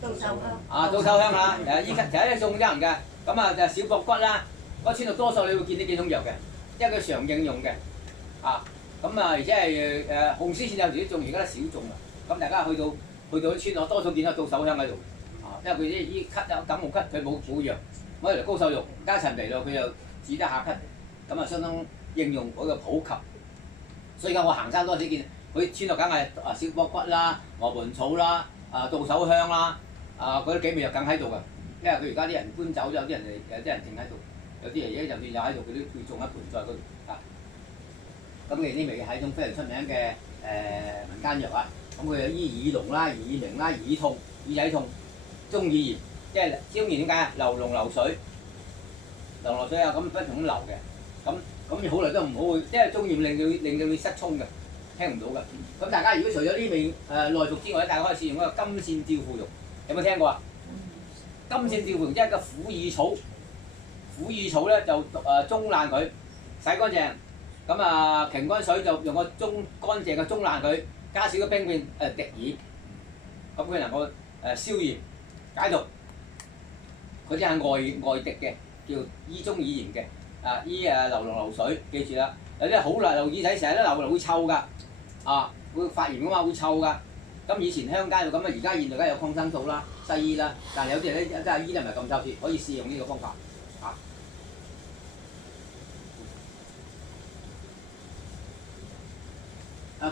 稻秀香。稻秀香啦，依家其實咧種啲人嘅，咁啊就小駁骨啦。嗰村度多數你會見呢幾種藥嘅，因為佢常應用嘅咁而且係紅絲線有時都種，而家都少種啦。咁大家去到啲村，我多數見到稻秀香喺度，因為佢啲醫咳有感冒咳，佢冇藥，攞嚟高瘦肉加陳皮落，佢又止得下咳，咁啊相當應用嗰個普及。所以而家我行山多時見，佢村度梗係小駁骨啦、磨盤草啦、稻秀香啦，嗰啲幾味藥梗喺度㗎。因為佢而家啲人搬走咗，有啲人剩喺度，有啲爺爺就算有喺度，佢都會種一盆栽嗰度咁佢呢味係一種非常出名嘅民間藥啊！咁佢有醫耳聾啦、耳鳴啦、耳痛、耳仔痛、中耳炎，即係中耳點解啊？流膿流水，咁不停咁流嘅，咁好耐都唔好，因為中耳炎令到你失聰嘅，聽唔到嘅。咁大家如果除咗呢味內服之外咧，大家可以試用嗰個金線吊附肉，有冇聽過啊？金線吊附肉即係個虎耳草，虎耳草咧就中爛佢，洗乾淨。咁擎乾水就用個乾淨嘅中爛佢，加少少冰片滴耳，咁佢能夠消炎解毒。佢啲係外滴嘅，叫醫中耳炎嘅，醫流膿流水，記住啦。有啲好流耳仔，成日都流會臭㗎，會發炎㗎嘛，會臭㗎。咁以前鄉間就咁而家現在梗係有抗生素啦、西醫啦，但係有啲人咧真係醫得唔係咁透徹，可以試用呢個方法。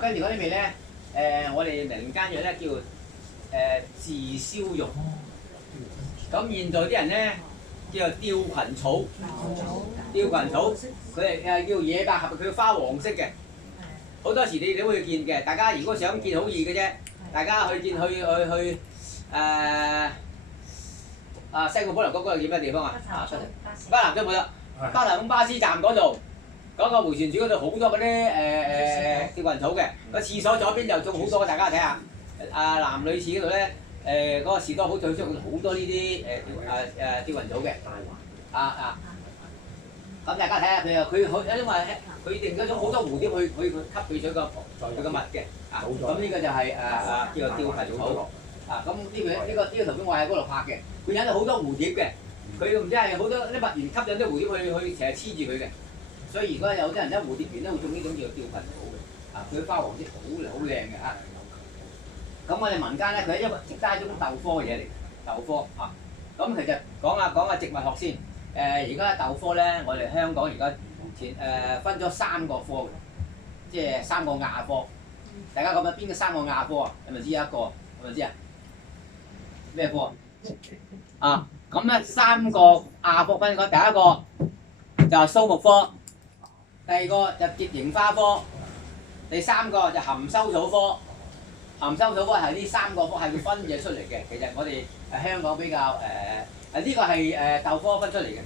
跟住嗰啲味咧，我哋民間藥咧叫自燒肉。咁現在啲人咧叫做吊裙草，吊裙草佢係叫野百合，佢花黃色嘅。好多時你都會見嘅，大家如果想見好易嘅啫，大家去西貢保良局嗰度叫咩地方啊？北南都冇啦，北南巴士站嗰度。嗰個迴旋處嗰度好多嗰啲吊裙草嘅，個廁所左邊又種好多，大家睇下。男女廁嗰度咧，嗰個士多好最出好多呢啲吊裙草嘅。咁大家睇下佢因為佢定咗種好多蝴蝶去吸佢咗個蜜嘅。咁呢個就係叫做吊裙草。咁呢個圖片我喺嗰度拍嘅，佢引咗好多蝴蝶嘅，佢唔知係好多啲蜜源吸引啲蝴蝶去成日黐住佢嘅。所以如果有啲人蝴蝶園咧會種呢種叫吊裙草嘅，佢花黃色好靚嘅咁我哋民間咧，佢係一個即係一種豆科嘅嘢嚟，豆科啊。咁其實講下植物學先。而家豆科咧，我哋香港而家分咗3個科嘅，即係3個亞科。大家覺得邊個3個亞科啊？係咪知一個？係咪知啊？咩科啊？咁咧3個亞科分咗，第一個就係蘇木科，第二個就結形花科，第3個就含羞草科。含羞草科係呢3個科係要分嘢出嚟嘅。其實我哋香港比較呢個係豆科分出嚟嘅。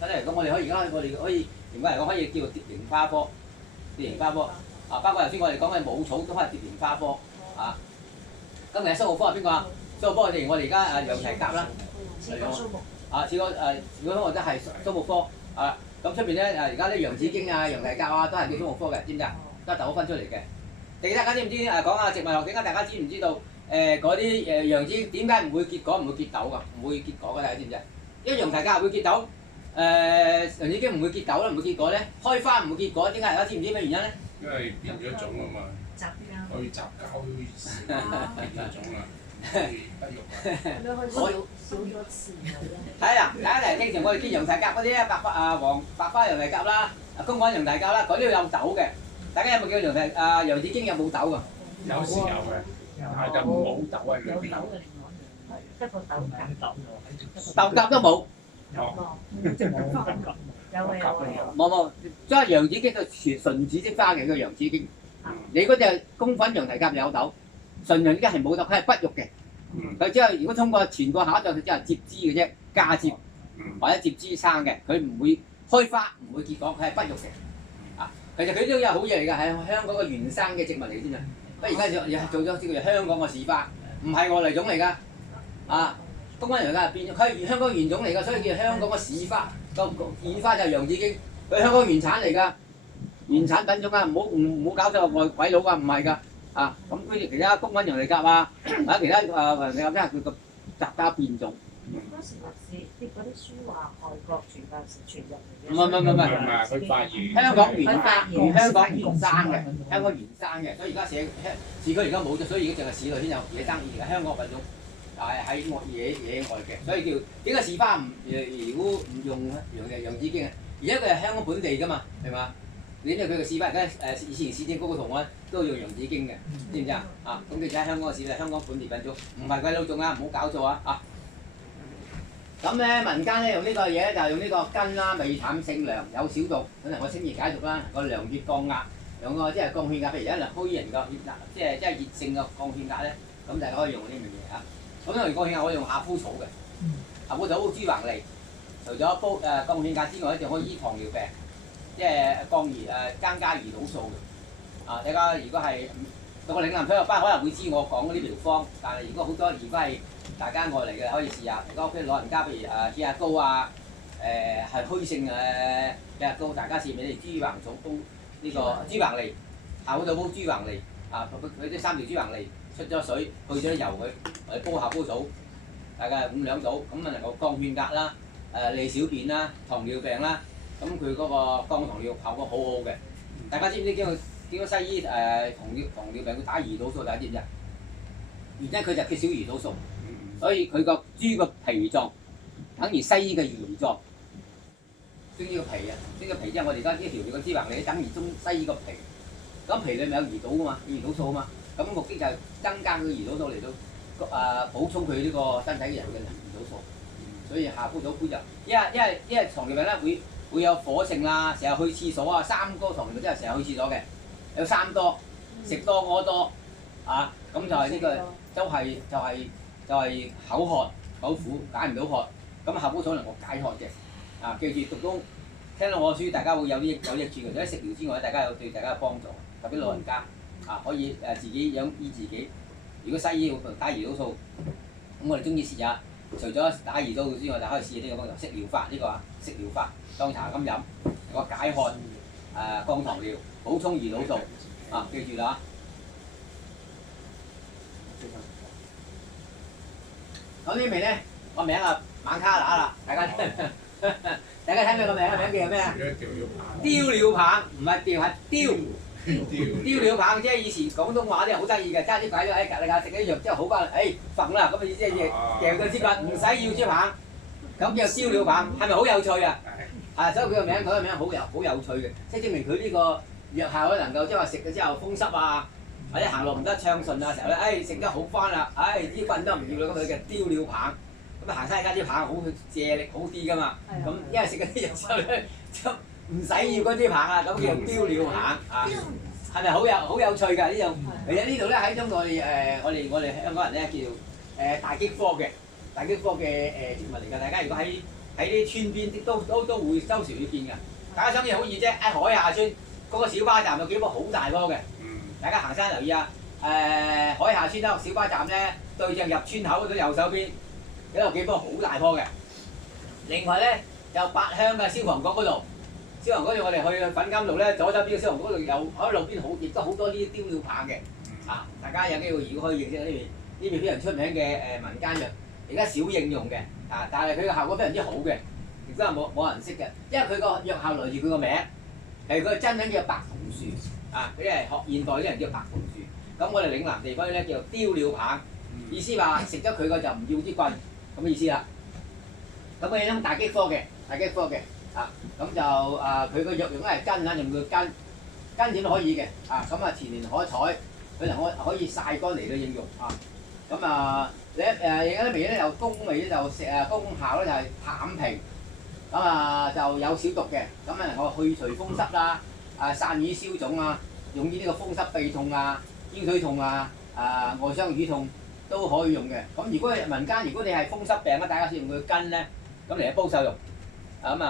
分出嚟咁，我哋可以而家我哋可以嚴格嚟講可以叫做蝶形花科。蝶形花科啊，包括頭先我哋講嘅母草都係蝶形花科啊。咁其實蘇木科係邊個啊？蘇木科我哋而家羊蹄甲啦。似個蘇木。啊，似個如果我覺得係蘇木科啊。咁出邊咧而家啲洋紫荊啊、羊蹄甲啊都係叫蘇木科嘅，知唔知啊？都係豆科分出嚟嘅。大家知唔知講下植物學？點解大家知唔知道嗰啲洋紫點解唔會結果唔會結豆㗎？唔會結果㗎，大家知唔知啊？因為羊蹄甲會結豆，洋紫荊唔會結豆啦，唔會結果咧。開花唔會結果，點解？大家知唔知咩原因咧？因為變咗種啊嘛，雜交。去雜交變咗種啦，不育啊。少咗刺睇啦，大家嚟經常我哋見羊蹄甲嗰啲咧，白花羊蹄甲啦，公滾羊蹄甲啦，嗰啲有豆嘅。大家有冇見過洋紫荊有冇豆㗎？有時有嘅，但係就冇豆喺裏邊。一個豆莢。豆莢都冇。冇，即係洋紫荊係純紫色花嘅，叫洋紫荊。你嗰隻公粉羊蹄甲有豆，純羊紫荊係冇豆，佢係不育嘅。佢只係如果通過前個下一代，佢只係接枝嘅啫，嫁接或者接枝生嘅，佢唔會開花，唔會結果，佢係不育嘅。啊，其實佢都有好嘢嚟㗎，係香港嘅原生嘅植物嚟先啊。不過而家做咗叫做香港嘅市花，唔係外來種嚟㗎。啊，公粉羊蹄甲變咗，佢係香港原種嚟㗎，所以叫香港嘅市花。個現花就係洋紫荊，佢香港原產嚟㗎，原產品種啊，唔好搞錯外鬼佬㗎，唔係㗎。啊，咁佢哋其他公粉羊蹄甲啊，或者其他羊蹄甲真係佢個雜交變種。嗰時啲嗰啲書話外國傳教士傳入嚟嘅。唔係，唔係佢發現香港原生，香港原生嘅，香港原生嘅，所以而家市區而家冇咗，所以而家淨係市內先有野生，而家香港品種係喺野外嘅，所以叫點解市花如果唔用洋紫荊啊？而家佢係香港本地㗎嘛，係嘛？你知佢個市花而家以前市政局嘅圖案都用洋紫荊嘅，知唔知啊？啊，咁你睇香港嘅市係香港本地品種，唔係鬼佬種啊，唔好搞錯啊！啊，咁咧民間咧用呢個嘢咧就係用呢個根啦，味淡性涼，有小毒，可能我清熱解毒啦，個涼血降壓，用個即係降血壓，譬如一涼虛人個血壓，即係熱性嘅降血壓咧，咁大家可以用呢樣嘢啊。咁嚟降血壓我用夏枯草嘅，夏枯草豬橫脷，除咗煲降血壓之外咧，仲可以醫糖尿病。即係增加胰島素嘅。啊，大家如果係讀過嶺南推學班，可能會知我講嗰啲療方。但係如果好多如果係大家外嚟嘅，可以試下。如果屋企老人家，譬如血壓高啊，係虛性血壓高，大家試俾你豬橫草煲呢個豬橫脷，夏枯草煲豬橫脷。啊，佢啲3條豬橫脷出咗水，去咗啲油佢，我哋煲夏枯草，大概5兩度，咁啊能夠降血壓啦，利小便啦，糖尿病啦。咁佢嗰個降糖尿效果好好嘅，大家知唔知點解西醫糖尿病會打胰島素？大家知唔知啊？原因佢就缺少胰島素，所以佢個豬個脾臟等於西醫嘅胰臟，中醫個脾啊，中醫個脾即係我哋而家呢條條嘅脂肪，你等於中西醫個脾。咁脾裏面有胰島噶嘛，胰島素啊嘛，咁目的就係增加佢胰島素嚟到補充佢呢個身體人嘅胰島素。所以夏枯草煲就因為糖尿病咧會有火性啦，成日去廁所啊，3多糖尿病真係成日去廁所嘅，有3多，食多屙多，啊，咁就係呢個都係口渴口苦解唔到渴，咁夏枯草能夠解渴嘅，啊，記住讀到聽到我書，大家會有益處嘅，除咗食療之外，大家對大家有幫助，特別老人家啊可以自己醫自己。如果西醫會打胰島素，咁我哋中意試下。除咗打胰島素之外，就可以試呢個方法，食療法呢個食療法，當茶咁飲，個解渴，降糖尿，補充胰島素，啊，記住啦。講呢味咧，個名啊猛卡拿啦，大家大家睇佢個名，個名叫咩啊？雕鳥棒，唔係吊係雕，丟了棒，即係以前廣東話啲好得意嘅，揸支拐咗喺隔離架食啲藥之後好翻，瞓啦，咁嘅意思係掉咗支棍，唔使要支棒，咁叫丟了棒，係咪好有趣啊？所以佢個名好有趣嘅，即係證明佢呢個藥效咧能夠即係話食咗之後風濕啊，或者行路唔得暢順啊時候咧，食得好翻啦，啲棍都唔要啦，咁佢嘅丟了棒。咁行山加啲棒好借力好啲噶嘛，咁因為食嗰啲藥之後咧就唔使要嗰啲棒啊，咁叫丟了棒啊，係咪好有趣㗎呢種？其實呢度咧喺中國我哋香港人咧叫大戟科嘅植物嚟㗎，大家如果喺啲村邊都會周時會見㗎。大家想嘢好易啫，喺海下村嗰個小巴站有幾棵好大棵嘅，大家行山留意啊！海下村咧小巴站咧對正入村口嗰度右手邊。有幾棵好大棵嘅，另外咧有八鄉嘅消防局嗰度，消防局我哋去粉金路咧左手邊嘅消防局嗰度有喺路邊亦都好多呢啲丟了棒嘅，大家有機會如果可以認識呢邊非常出名嘅民間藥，而家少應用嘅，但係佢嘅效果非常之好嘅，亦都係冇人識嘅，因為佢個藥效來自佢個名，係佢真名叫白松樹，嗰啲係學現代啲人叫白松樹，咁我哋嶺南地區咧叫丟了棒，意思話食咗佢個就唔要支棍。咁嘅意思啦，咁佢種大戟科嘅，咁就佢個藥用咧係根用佢根點都可以嘅，咁田連可採，佢可以曬乾嚟到應用咁你而家啲味咧有功味咧就功效咧就係淡平，咁就有小毒嘅，咁能夠去除風濕啦，散瘀消腫啊，用於呢個風濕痹痛啊、腰腿痛啊、外傷瘀痛。都可以用嘅，咁如果民間如果你係風濕病咧，大家先用佢根咧，咁嚟煲瘦肉，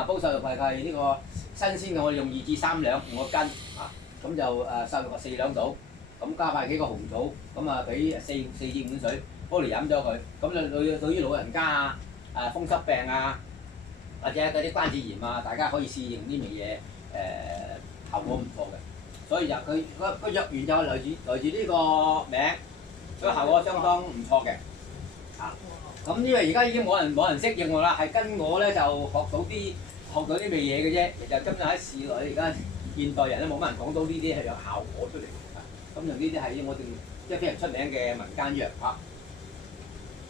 煲瘦肉係呢個新鮮嘅，我哋用2至3兩用個根，咁就瘦肉4兩到，咁加埋幾個紅棗，咁俾4至5水，煲嚟飲咗佢，咁對於老人家風濕病或者嗰啲關節炎大家可以試用呢味嘢，效果唔錯嘅，所以就佢個藥源就係來自呢個名。所以效果相當唔錯嘅，咁因為而家已經冇人識應用啦，係跟我咧就學到啲味嘢嘅啫。其實今日喺市內而家現代人咧冇乜人講到呢啲係有效果出嚟嘅，咁用呢啲係我哋即係非常出名嘅民間藥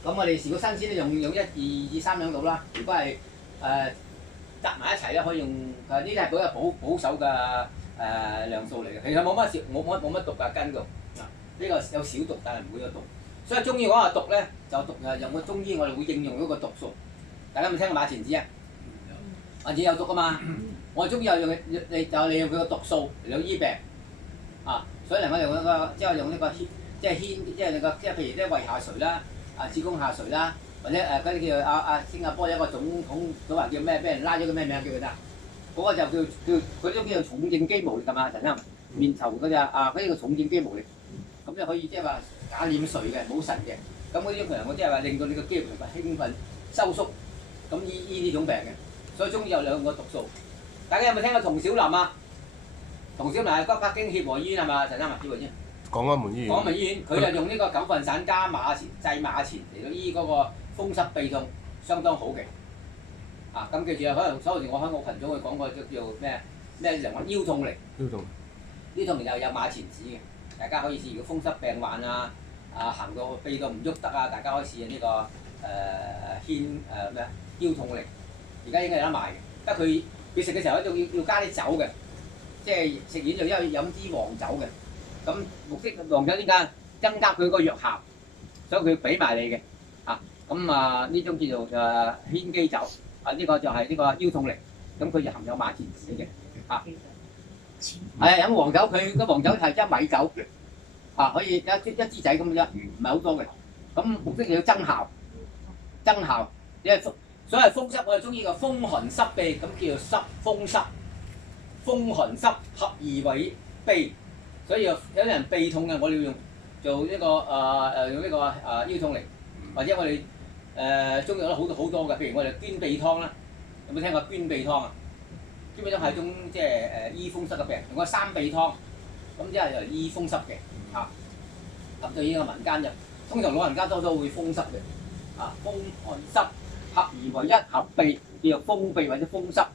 咁我哋如果新鮮咧用1、2至3兩度啦，如果係集埋一齊咧可以用呢啲係比較保守嘅量數嚟嘅，其實冇乜毒㗎根度。呢個有小毒，但係唔會有毒。所以中醫講話毒咧，就毒用個中醫，我哋會應用嗰個毒素。大家有冇聽過馬錢子啊？馬錢子有毒㗎嘛？我中醫又用利用佢個毒素嚟到醫病所以能夠用一個用呢個即係譬如啲胃下垂啦、子宮下垂啦，或者嗰啲叫新加坡有一個總統都話叫咩？俾人拉咗個咩名叫佢得？嗰個就叫嗰種叫做重症肌無力㗎嘛，陳生面頭嗰隻嗰啲叫重症肌無力。咁就可以即係話假臉垂嘅冇神嘅，咁嗰啲能夠即係話令到你個肌肉興奮收縮，咁醫呢種病嘅。所以中醫有2個毒素。大家有冇聽過童小林啊？童小林係北京協和醫院係嘛？陳生啊，協和醫院。廣安門醫院。廣安門醫院，佢就用呢個九份散加馬錢製馬錢嚟到醫嗰個風濕痹痛，相當好嘅。咁記住可能所以我喺我群組去講過叫咩腰痛力。腰痛力又有馬錢子嘅。大家可以試，如果風濕病患行到痹到唔喐得大家可以試下呢個腰痛力，而家應該有得賣嘅。不過佢食嘅時候咧，要加啲酒嘅，即係食完就因為飲支黃酒嘅。咁目的黃酒點解？增加佢個藥效，所以佢俾埋你嘅。呢種叫做牽機酒，呢個就係呢個腰痛力。咁佢就含有馬錢子嘅。飲黃酒，佢個黃酒係一米酒，可以一支仔咁啫，唔係好多嘅。咁目的就要增效，因為所謂風濕，我哋中醫個風寒濕痹，咁叫做風濕。風寒濕合而為痹，所以有啲人痹痛嘅，我哋要用做呢個用呢個腰痛力，或者我哋中藥都好多嘅，譬如我哋捐痹湯啦，有冇聽過捐痹湯啊？基本上係一種即係醫風濕嘅病，用個3味湯，咁即係醫風濕嘅咁對呢個民間就通常老人家都會風濕嘅風寒濕合而為一合痹，叫做風痹或者風濕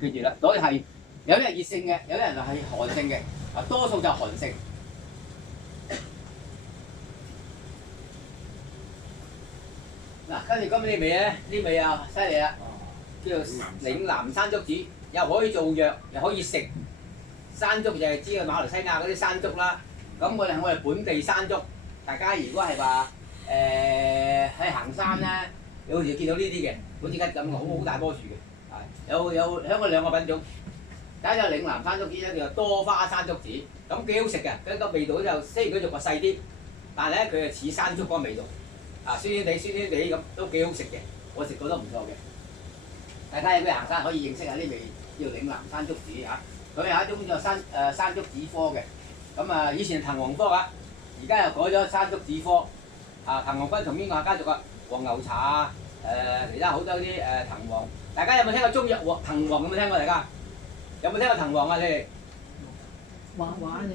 記住啦。所以係有啲係熱性嘅，有啲人係寒性嘅。啊，多數就寒性。嗱，跟住咁呢味咧，呢味啊犀利啦，叫做嶺南山竹子，又可以做藥，又可以食。山竹就係知道馬來西亞嗰啲山竹啦。咁我哋本地山竹，大家如果係話喺行山咧，有時見到呢啲嘅，好似咁嘅，好大棵樹嘅，有香港兩個品種。第一隻嶺南山竹子咧，叫做多花山竹子，咁幾好食嘅，佢個味道就雖然佢肉細啲，但係咧佢係似山竹嗰個味道，啊酸酸地咁都幾好食嘅，我食過都唔錯嘅。大家有咩行山可以認識下呢味叫嶺南山竹子嚇，佢係一種叫山竹子科嘅，咁啊以前係藤黃科㗎，而家又改咗山竹子科。啊藤黃分同邊個家族啊？黃牛茶啊，其他好多啲藤黃，大家有冇聽過中藥藤黃？有冇聽過大家？有冇聽過藤黃啊？你哋畫畫嘅。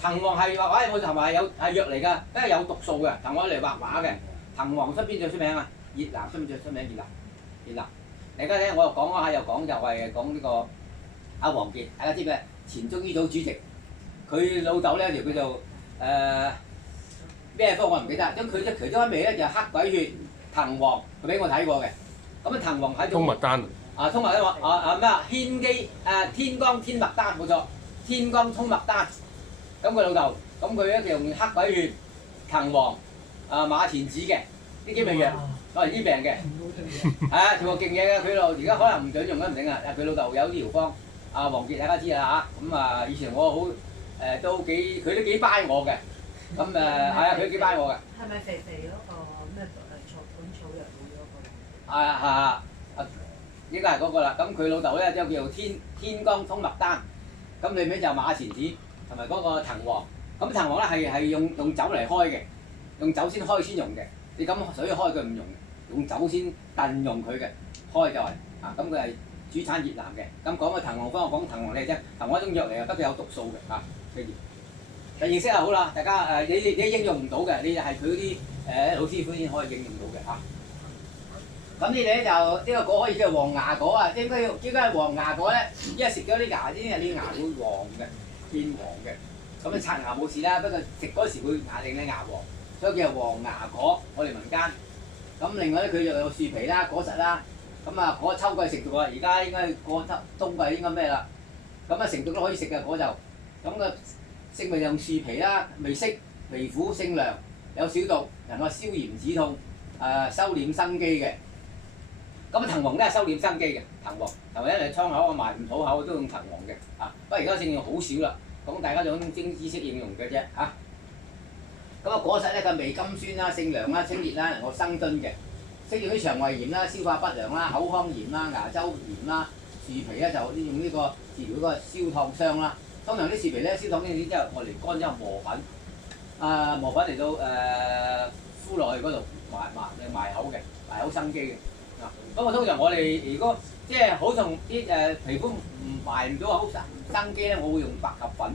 藤黃係畫畫，我藤黃係藥嚟㗎，因為有毒素嘅，藤黃嚟畫畫嘅。藤黃出邊最出名啊？越南出邊最出名越南。大家聽我又講下，又講就係講呢個阿王傑，大家知唔知？前中醫組主席，佢老豆咧就叫做咩科我唔記得，咁佢其中一味咧就係黑鬼血藤黃，佢俾我睇過嘅。咁啊藤黃係一種通麥丹啊，通麥丹咩啊？天機天光天麥丹冇錯，天光通麥丹。咁佢老豆，咁佢咧就用黑鬼血、藤黃、馬錢子嘅呢幾味藥攞嚟醫病嘅。係啊，全部勁嘢嘅，佢老而家可能唔準用都唔定啊！佢老豆有呢條方，阿王傑大家知啦嚇。咁啊，以前我好佢都幾掰我嘅。咁係啊，佢都幾掰我嘅。係咪肥肥嗰個咩本草藥會嗰個？應該係嗰個啦。咁佢老豆咧就叫做天光通麥丹，咁裏面就馬錢子同埋嗰個藤黃。咁藤黃咧係用酒嚟開嘅，用酒先開先用嘅。你咁水開佢唔用，用酒先燉用佢嘅，開就係咁佢係主產越南嘅。咁講個藤黃方，我講藤黃你聽，藤黃一種藥嚟嘅，不過有毒素嘅嚇，記住。就認識下好啦，大家你應用唔到嘅，你係佢啲老師傅先可以應用到嘅嚇。咁呢啲咧就呢個果可以叫黃牙果啊，應該係黃牙果咧，因為食咗啲牙會黃嘅，變黃嘅。咁你刷牙冇事啦，不過食嗰時會令你牙黃，所以叫黃牙果。我哋民間。咁另外咧佢就有樹皮啦、果實啦。咁啊果秋季食咗啊，而家應該過冬季應該咩啦？咁啊成熟都可以食嘅果就，咁個性味用樹皮啦，味色微苦性涼，有小毒，能夠消炎止痛，收斂生機嘅。咁藤黃都係收斂生機嘅，藤黃因為瘡口啊、埋唔肚口都用藤黃嘅，不過而家應用好少啦，咁大家就用精知識應用嘅啫嚇。咁啊果實咧佢味甘酸啦、性涼啦、清熱啦，能夠生津嘅，適用於腸胃炎啦、消化不良啦、口腔炎啦、牙周炎啦。樹皮咧就用呢個治療嗰個燒燙傷啦。通常啲樹皮咧燒燙呢之後，我嚟乾之後磨粉，磨粉嚟到敷落去嗰度埋口嘅，埋口生機嘅。咁通常我哋如果即係好同啲皮膚埋唔到口生機咧，我會用白及粉，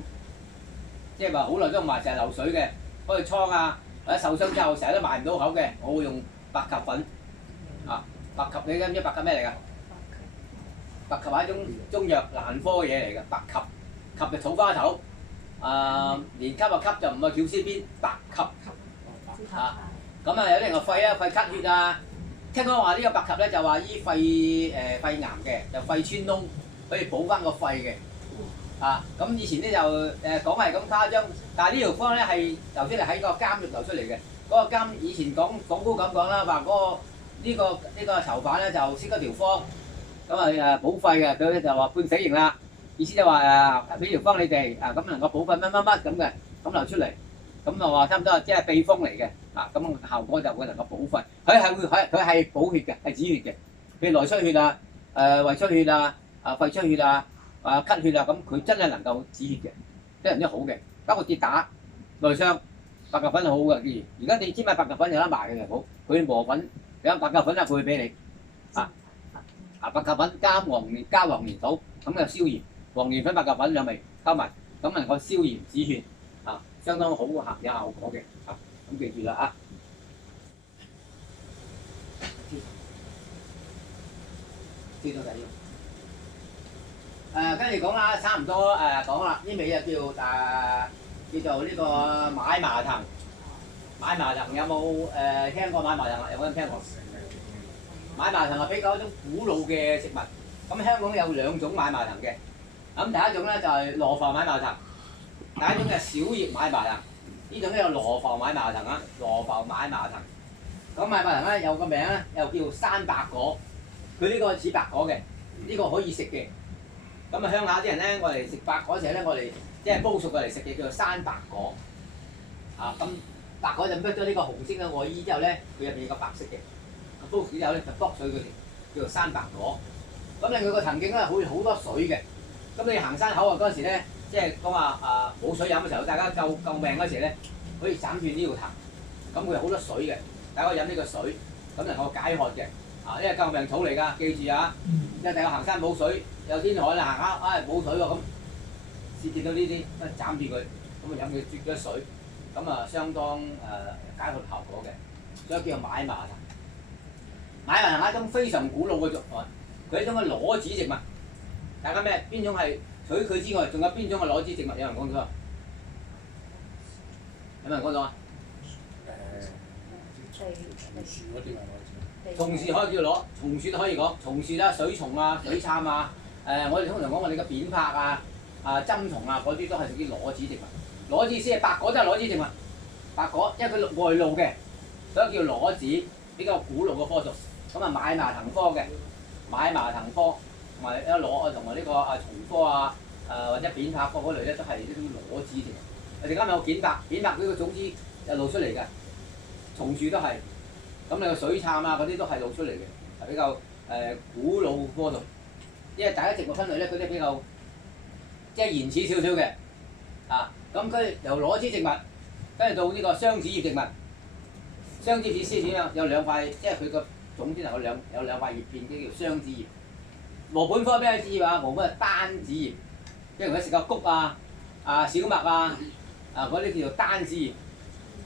即係話好耐都唔埋，成日流水嘅，嗰個瘡啊或者受傷之後成日都埋唔到口嘅，我會用白及粉。白及你知唔知白及咩嚟㗎？白及係一種中藥蘭科嘅嘢嚟嘅，白及。及就草花頭，連級就唔係翹絲邊，白及咁有啲人話肺啊、肺咳血啊，聽講話呢個白及咧就話醫肺癌嘅，就肺穿窿可以補翻個肺嘅。咁以前咧就講係咁誇張，但係呢條方咧係頭先係喺個監獄流出嚟嘅。嗰個監以前講高咁講啦，話嗰個呢個囚犯咧就識嗰條方，咁補肺嘅，佢咧就話判死刑啦。意思就話俾條方你哋咁能夠補肺乜咁嘅，咁流出嚟，咁就話差唔多即係秘方嚟嘅，咁效果就會能夠補肺。佢係補血嘅，係止血嘅。譬如內出血胃出血肺出血咳血咁佢真係能夠止血嘅，非常之好嘅。包括跌打內傷，白鴿粉係好嘅。既然而家你知買白鴿粉有得賣嘅好，佢磨粉有白鴿粉佢會俾你白鴿粉加黃連土，咁就消炎。黃連粉、白鴿粉兩味溝埋，咁能夠消炎止血，相當好有效果嘅，咁記住啦知道緊要。跟住講啦，差唔多講啦，呢味就叫做呢個買麻藤。買麻藤有冇聽過買麻藤啊？有冇人聽過？買麻藤係比較一種古老嘅食物。咁香港有兩種買麻藤嘅。咁第一種咧就係羅浮買麻藤，第一種就係小葉買麻藤。呢種咧叫羅浮買麻藤啊，羅浮買麻藤。咁買麻藤咧有個名咧，又叫山白果。佢呢個似白果嘅，呢個可以食嘅。咁啊鄉下啲人咧，我哋食白果嗰時咧，我哋即係煲熟過嚟食嘅，叫做山白果。咁白果就搣咗呢個紅色嘅外衣之後咧，佢入邊有個白色嘅。煲熟之後咧就剝水佢哋，叫做山白果。咁另外個藤徑咧會好多水嘅。咁你行山口啊嗰陣時咧，即係講話冇水飲嘅時候，大家救命嗰時咧，可以斬斷呢條藤。咁佢有好多水嘅，大家可以飲呢個水，咁能夠解渴嘅。呢個救命草嚟㗎，記住啊！因為大家行山冇水，有天旱啦，行下冇水喎咁，試見到呢啲，斬斷佢，咁啊飲佢啜咗水，咁啊相當解渴效果嘅，所以叫做買麻藤。買麻藤係一種非常古老嘅作物，佢係一種嘅裸子植物。大家咩？邊種係除咗佢之外，仲有邊種嘅裸子植物？有人講咗啊？有冇人講咗啊？松樹嗰啲咪松樹可以叫攞，松樹都可以講，松樹啦、水松啊、水杉啊，我哋通常講我哋嘅扁柏啊、針松啊嗰啲都係屬於裸子植物。裸子意思係白果都係裸子植物，白果因為佢外露嘅，所以叫裸子，比較古老嘅科屬。咁啊買麻藤科嘅，買麻藤科同埋一裸同埋呢個松科啊，或者扁柏科嗰類咧都係呢種裸子植物。我哋今日有扁柏，扁柏呢個種子就露出嚟嘅，松樹都係。咁你個水杉啊嗰啲都係露出嚟嘅，係比較古老科屬。因為大家植物分類咧，佢啲比較即係原始少少嘅。咁佢由裸子植物跟住到呢個雙子葉植物。雙子葉先點樣？有兩塊，即係佢個種子能夠有兩塊葉片，叫雙子葉。禾本科咩子葉啊？禾本係單子葉，譬如佢食個穀啊、小麥啊、嗰啲叫做單子葉。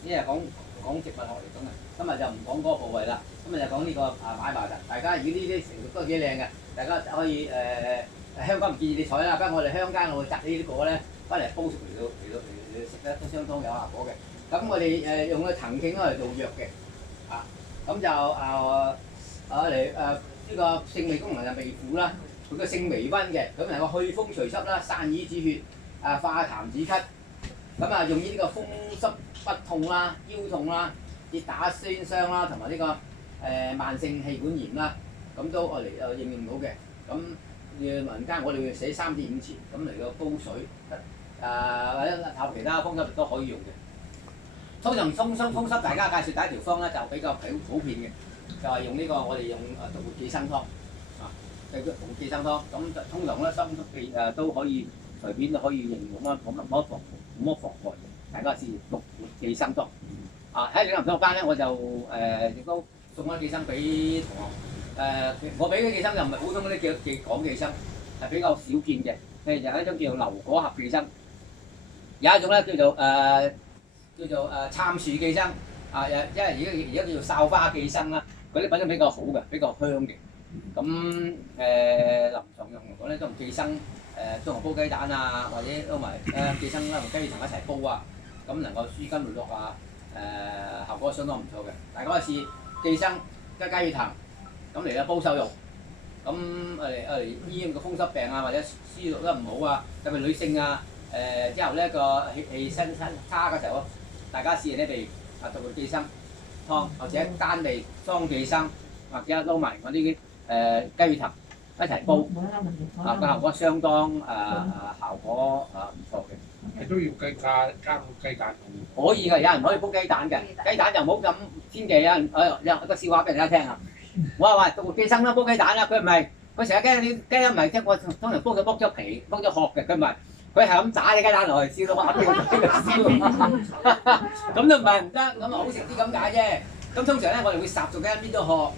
呢係講植物學嚟講嘅。今日就唔講嗰個部位啦，今日就講呢個買麻藤。大家如果呢啲成熟都幾靚嘅，大家可以香港唔建議你採啦，不過我哋鄉間我會摘呢啲果咧，翻嚟煲熟嚟到食咧都相當有效果嘅。咁我哋用個藤徑嚟做藥嘅，咁就呢個性味功能就微苦啦，佢個性微溫嘅，咁能夠去風除濕啦、散瘀止血、化痰止咳。咁用於呢個風濕骨痛啦、腰痛啦、跌打損傷啦，同埋呢個慢性氣管炎啦，咁都我嚟應用到嘅。咁民間我哋會寫3至5錢，咁嚟到煲水，或者靠其他風濕都可以用嘅。通常風濕大家介紹第一條方咧就比較普遍嘅，就係用呢個我哋用獨活寄生湯，獨活寄生湯。咁通常咧心濕都可以隨便都可以用咁啊，冇乜妨礙嘅。大家試獨活寄生湯。喺嶺南中學班咧，我就亦都送咗寄生俾同學。我俾嘅寄生就唔係普通嗰啲叫港寄生，係比較少見嘅。有一種叫做流果合寄生，有一種咧叫做杉樹寄生。因為而家叫做哨花寄生啦，嗰啲品種比較好嘅，比較香嘅。咁臨床用嚟講咧，都用寄生中學煲雞蛋啊，或者撈埋寄生啦同雞同一齊煲啊，咁能夠舒筋活絡啊。效果相當唔錯嘅，大家可以試寄生加雞藤，咁嚟煲瘦肉，咁嚟醫個風濕病啊，或者輸液得唔好啊，特別女性啊，之後咧個氣身差嘅時候，大家試呢味獨活寄生湯，或者單味桑寄生，或者撈埋嗰啲雞藤一齊煲，個效果相當效果唔錯嘅。係都要加個雞蛋。可以㗎，有人可以煲雞蛋嘅，雞蛋就唔好咁天忌啊！有個笑話俾大家聽啊！我話獨活寄生啦，煲雞蛋啦，佢唔係，佢成日驚你雞唔係，即係我通常煲佢剝咗皮、剝咗殼嘅，佢唔係，佢係咁炸啲雞蛋落去燒到黑邊喺度燒，咁都唔係唔得，咁啊好食啲咁解啫。咁通常咧，我哋會烚熟雞搣咗殼，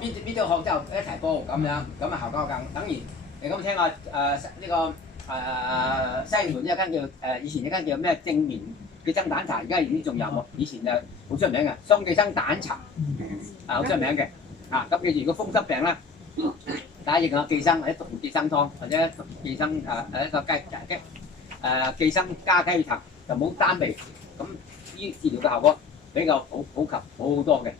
搣咗殼之後一齊煲咁樣，咁啊效果更等於你咁聽下呢個。西門一間叫以前一間叫咩正棉寄生蛋茶，而家已經仲有喎。以前就好出名嘅桑寄生蛋茶，好出名嘅。咁記住，如果風濕病咧，大家認下寄生或者毒寄生湯，或者寄生一個寄生加雞藤，就冇單味，咁呢治療嘅效果比較普及好好多嘅。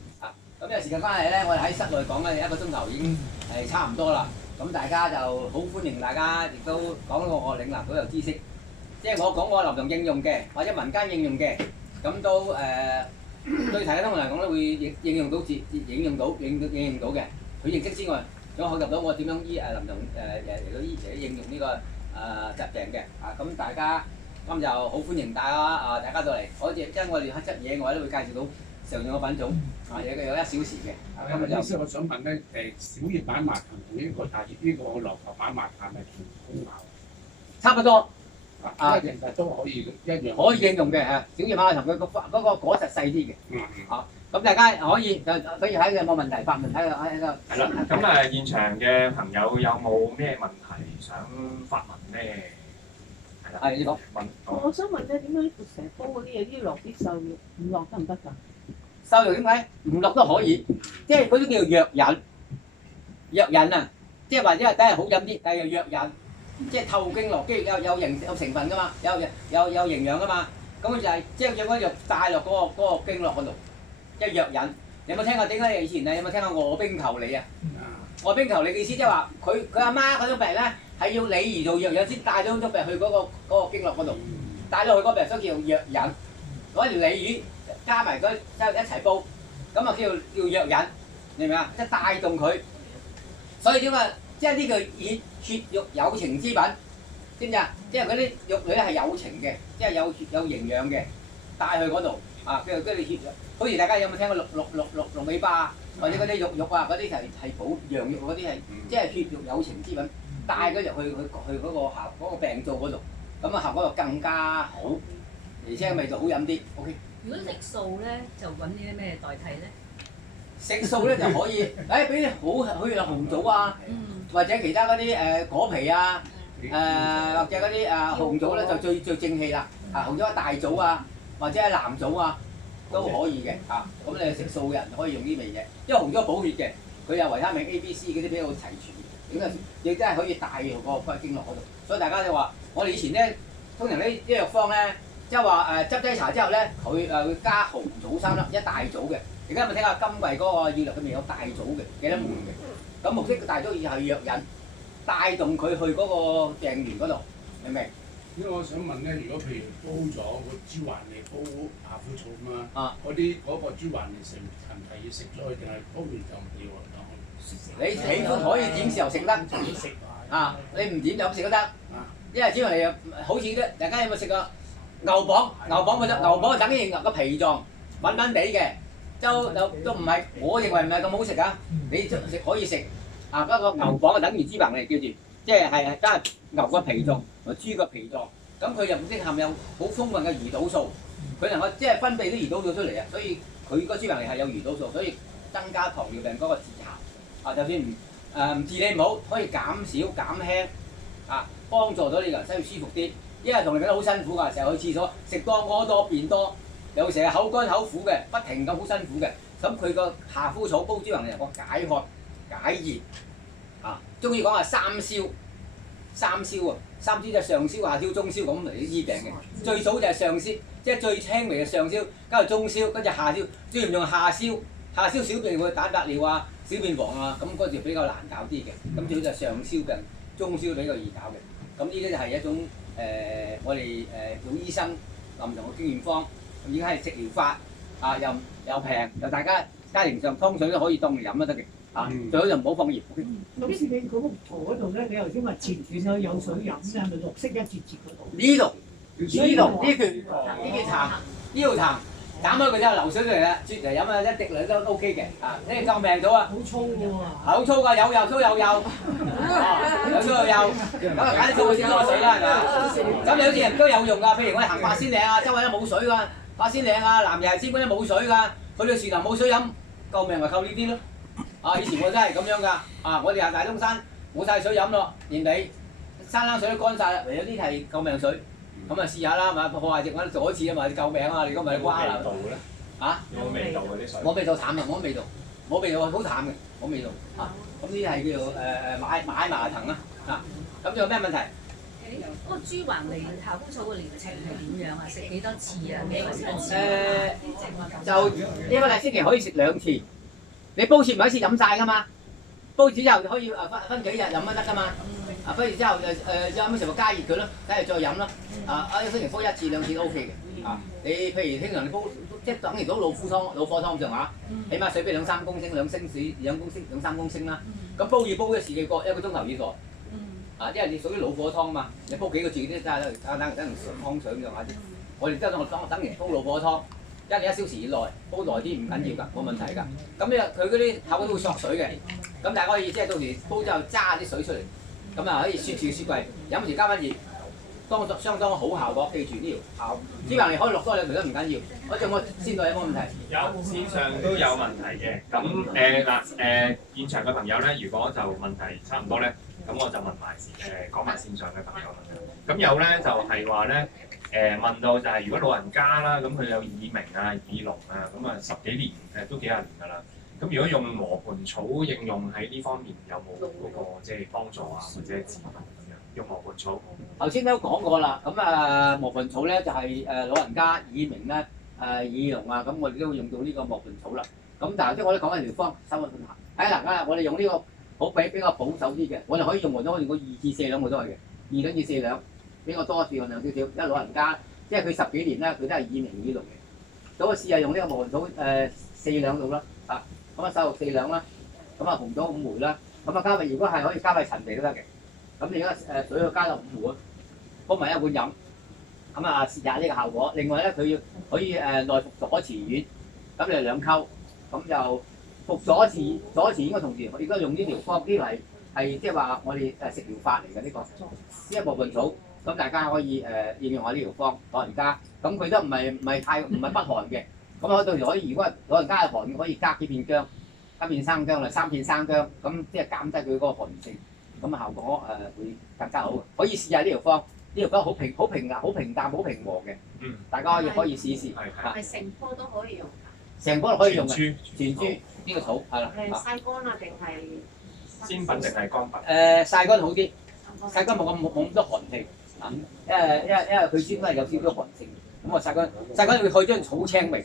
咁因為時間關係咧，我哋喺室內講咧1個鐘頭已經係差唔多啦。咁大家就好歡迎大家，亦都講到我嶺南旅遊知識，即係我講我臨床應用嘅，或者民間應用嘅，咁都對大家通常嚟講都會應用到嘅。佢認識之外，仲學習到我點樣醫臨床嚟到醫應用呢個疾病嘅。咁大家咁就好歡迎大家到嚟。即係我哋黑質嘢，我都會介紹到常用嘅品種。有1小時嘅。醫師，我想問咧，小葉板麻藤同呢個大葉呢個琉球板麻藤係咪同功效？差不多。其實都可以一樣。可以應用嘅小葉板麻藤佢嗰個果實細啲嘅。咁大家可以睇有冇問題發問喺個。係啦，咁現場嘅朋友有冇咩問題想發問咧？係啦。你講。我想問咧，點解成日煲嗰啲嘢都要落啲瘦肉？唔落得唔得㗎？瘦肉點解唔落都可以？即係嗰啲叫藥引。藥引啊，即係或者係梗係好飲啲，但係藥引，即係透經絡，跟住有成分㗎嘛，有營養㗎嘛。咁佢就係即係將嗰啲藥帶落嗰個經絡嗰度，即係藥引。你有冇聽過點解以前有冇聽過卧冰求鯉啊？卧冰求鯉嘅意思即係話佢阿媽嗰種病咧係要鯉魚做藥引先帶咗種病去嗰個經絡嗰度，帶咗去嗰病所以叫藥引。嗰條鯉魚加埋嗰一齊煲，咁啊叫藥引，明唔明啊？即係帶動佢，所以點啊？即係呢個血肉有情之品，知唔知啊？即係嗰啲肉類係有情嘅，即係有營養嘅，帶去嗰度跟住血，好似大家有冇聽過鹿尾巴或者嗰啲肉啊，嗰啲係補羊肉嗰啲係，即係血肉有情之品，帶嗰入去嗰個病灶嗰度，咁效果就更加好，而且味道好飲啲。OK。如果食素咧，就揾啲咩代替咧？食素咧就可以，俾啲好似紅棗啊，或者其他嗰啲果皮啊，或者嗰啲紅棗咧就最正氣啦。紅棗大棗啊，或者係藍棗啊，都可以嘅。咁你食素嘅人可以用呢味嘢，因為紅棗補血嘅，佢有維他命 A、B、C 嗰啲比較齊全，咁亦都係可以帶入個經絡嗰度。所以大家就話，我哋以前咧，通常啲藥方咧。即係話執劑茶之後咧，佢會加紅棗3粒，一大棗嘅。而家有冇聽下金貴嗰個醫療裏面有大棗嘅，幾多門嘅？咁目的大棗係藥引，帶動佢去嗰個病源嗰度，明唔明？因為我想問咧，如果譬如煲咗個豬環嚟煲夏枯草咁啊，嗰個豬環嚟成係唔係要食咗佢，定係煲完就唔要啊？你喜歡可以點時候食得，你唔點就咁食都得。因為豬環嚟好似啲，大家有冇食過？牛蒡嗰隻，牛蒡等於個脾臟穩穩地嘅，都唔係，我認為唔係咁好食㗎。你食可以食，嗰個牛蒡就等於脂肪嚟叫住，即係真係牛個脾臟同豬個脾臟，咁佢入邊含有好豐富嘅胰島素，佢能夠即係分泌啲胰島素出嚟啊，所以佢個脂肪嚟係有胰島素，所以增加糖尿病嗰個治效。就算唔治理唔好，可以減少減輕，幫助到你個人生活舒服啲。因為同你覺得好辛苦㗎，成日去廁所食多屙多便多，有時係口乾口苦嘅，不停咁好辛苦嘅。咁佢個夏枯草煲豬橫嚟個解渴解熱，中醫講係三消啊，三消就係上消、下消、中消咁嚟醫病嘅。最早就係上消，即係最輕微嘅上消，跟住中消，跟住下消，最嚴重係下消。下消小便會蛋白尿啊、小便黃啊，咁嗰條比較難搞啲嘅。咁最好就係上消病，中消比較易搞嘅。咁呢啲就係一種。我哋做醫生臨床嘅經驗方，已經係食療法又平，又大家家庭上湯水都可以當嚟飲都得嘅，最好就唔好放鹽。咁似你嗰幅圖嗰度咧，你頭先話前段有水飲咧，係咪綠色一節節嗰度？呢度呢件痰，呢度痰斬開佢之後流水出嚟啦，啜嚟飲啊，一滴兩都 OK 嘅，呢個救命草啊！好粗㗎喎！好粗㗎，有粗有幼，有粗有幼，咁啊揀啲粗嘅先多水啦，係咪？咁你好似人都有用㗎，譬如我哋行八仙嶺啊，周圍都冇水㗎，八仙嶺啊、南洋仙本都冇水㗎，去到樹林冇水飲，救命咪靠呢啲咯。以前我真係咁樣㗎，我哋行大東山冇晒水飲咯，連你山冷水都乾晒啦，唯有啲係救命水。咁試下啦，係嘛？破壞食我都做一次啊嘛，你救命啊！你今日瓜啦。味道咧？有冇味道嗰啲水？冇味道，淡啊，冇乜味道。冇味道，好淡嘅，冇味道啊。咁呢啲係叫做買麻藤啦啊。咁仲有咩問題？嗰個豬橫脷夏枯草嘅療程係點樣啊？食幾多次啊？幾多次？就一個禮星期可以食2次。你煲切唔係一次飲晒㗎嘛？煲之後可以分幾日飲都得㗎嘛。啊，不如之後飲嘅時候加熱佢咯，加熱再飲咯。一個星期煲1次2次都 OK 嘅。啊，你譬如通常你煲即係等於到老火湯上下，起碼水俾2-3公升，2升水2-3公升啦。咁煲要煲一時嘅過1個鐘頭以上。啊，因為你屬於老火湯嘛，你煲幾個字啲真係等湯水咁上下啲。我哋即係等於煲老火湯，1小時以內，煲耐啲唔緊要㗎，冇問題㗎。咁佢嗰啲效果都會索水嘅，咁大家可以即係到時煲之後揸啲水出嚟，咁啊可以雪住雪櫃，飲時加翻熱，相當好效果。記住呢條效，之後你可以落多2條都唔緊要。我先到有冇問題？有線上都有問題嘅。咁現場嘅朋友咧，如果就問題差唔多咧。咁我就問埋講埋線上嘅朋友啦。咁有咧就係話咧問到就係如果老人家啦，咁佢有耳鳴啊、耳聾啊，咁啊10幾年都幾廿年㗎啦。咁如果用磨盤草應用喺呢方面有冇嗰個即係幫助啊，或者治療咁樣？用磨盤草。頭先都講過啦。咁磨盤草咧就係老人家耳鳴咧、耳聾啊，咁我哋都會用到呢個磨盤草啦。咁但係即係我哋講緊療方，收個盤下。嗱，家我哋用呢個。比較保守啲嘅，我哋可以用我都可以用個2至4兩我都係嘅，2兩至4兩，比較多量少少。因為老人家即係佢10幾年咧，佢都係耳鳴耳聾嘅。咁我試下用呢個磨盤草4兩度啦，啊，咁啊手6 4兩啦，咁啊紅棗5枚啦，咁啊加埋如果係可以加埋陳皮都得嘅。咁你而家水要加到5碗，煲埋1碗飲，咁啊試下呢個效果。另外咧佢要可以內服左慈丸，咁你2溝，咁就。服左慈丸嘅同時，我而家用呢條方，呢條係即係話我哋食療法嚟嘅呢個，呢一磨盤草，咁大家可以應用下呢條方老人家，咁佢都唔係不寒嘅，咁我到時可以如果老人家係寒嘅，可以加幾片薑，加片生薑啦，3片生薑，咁即係減低佢嗰個寒性，咁效果會更加好，可以試下呢條方，呢條方好平淡、好平和嘅，大家可以試一試。係成棵都可以用。成棵可以用嘅，全株呢個草係啦。曬乾啊定係？鮮品定係乾品？曬乾好啲，曬乾冇咁多寒氣啊，因為佢先都係有少少寒性，咁我曬乾會去將草青味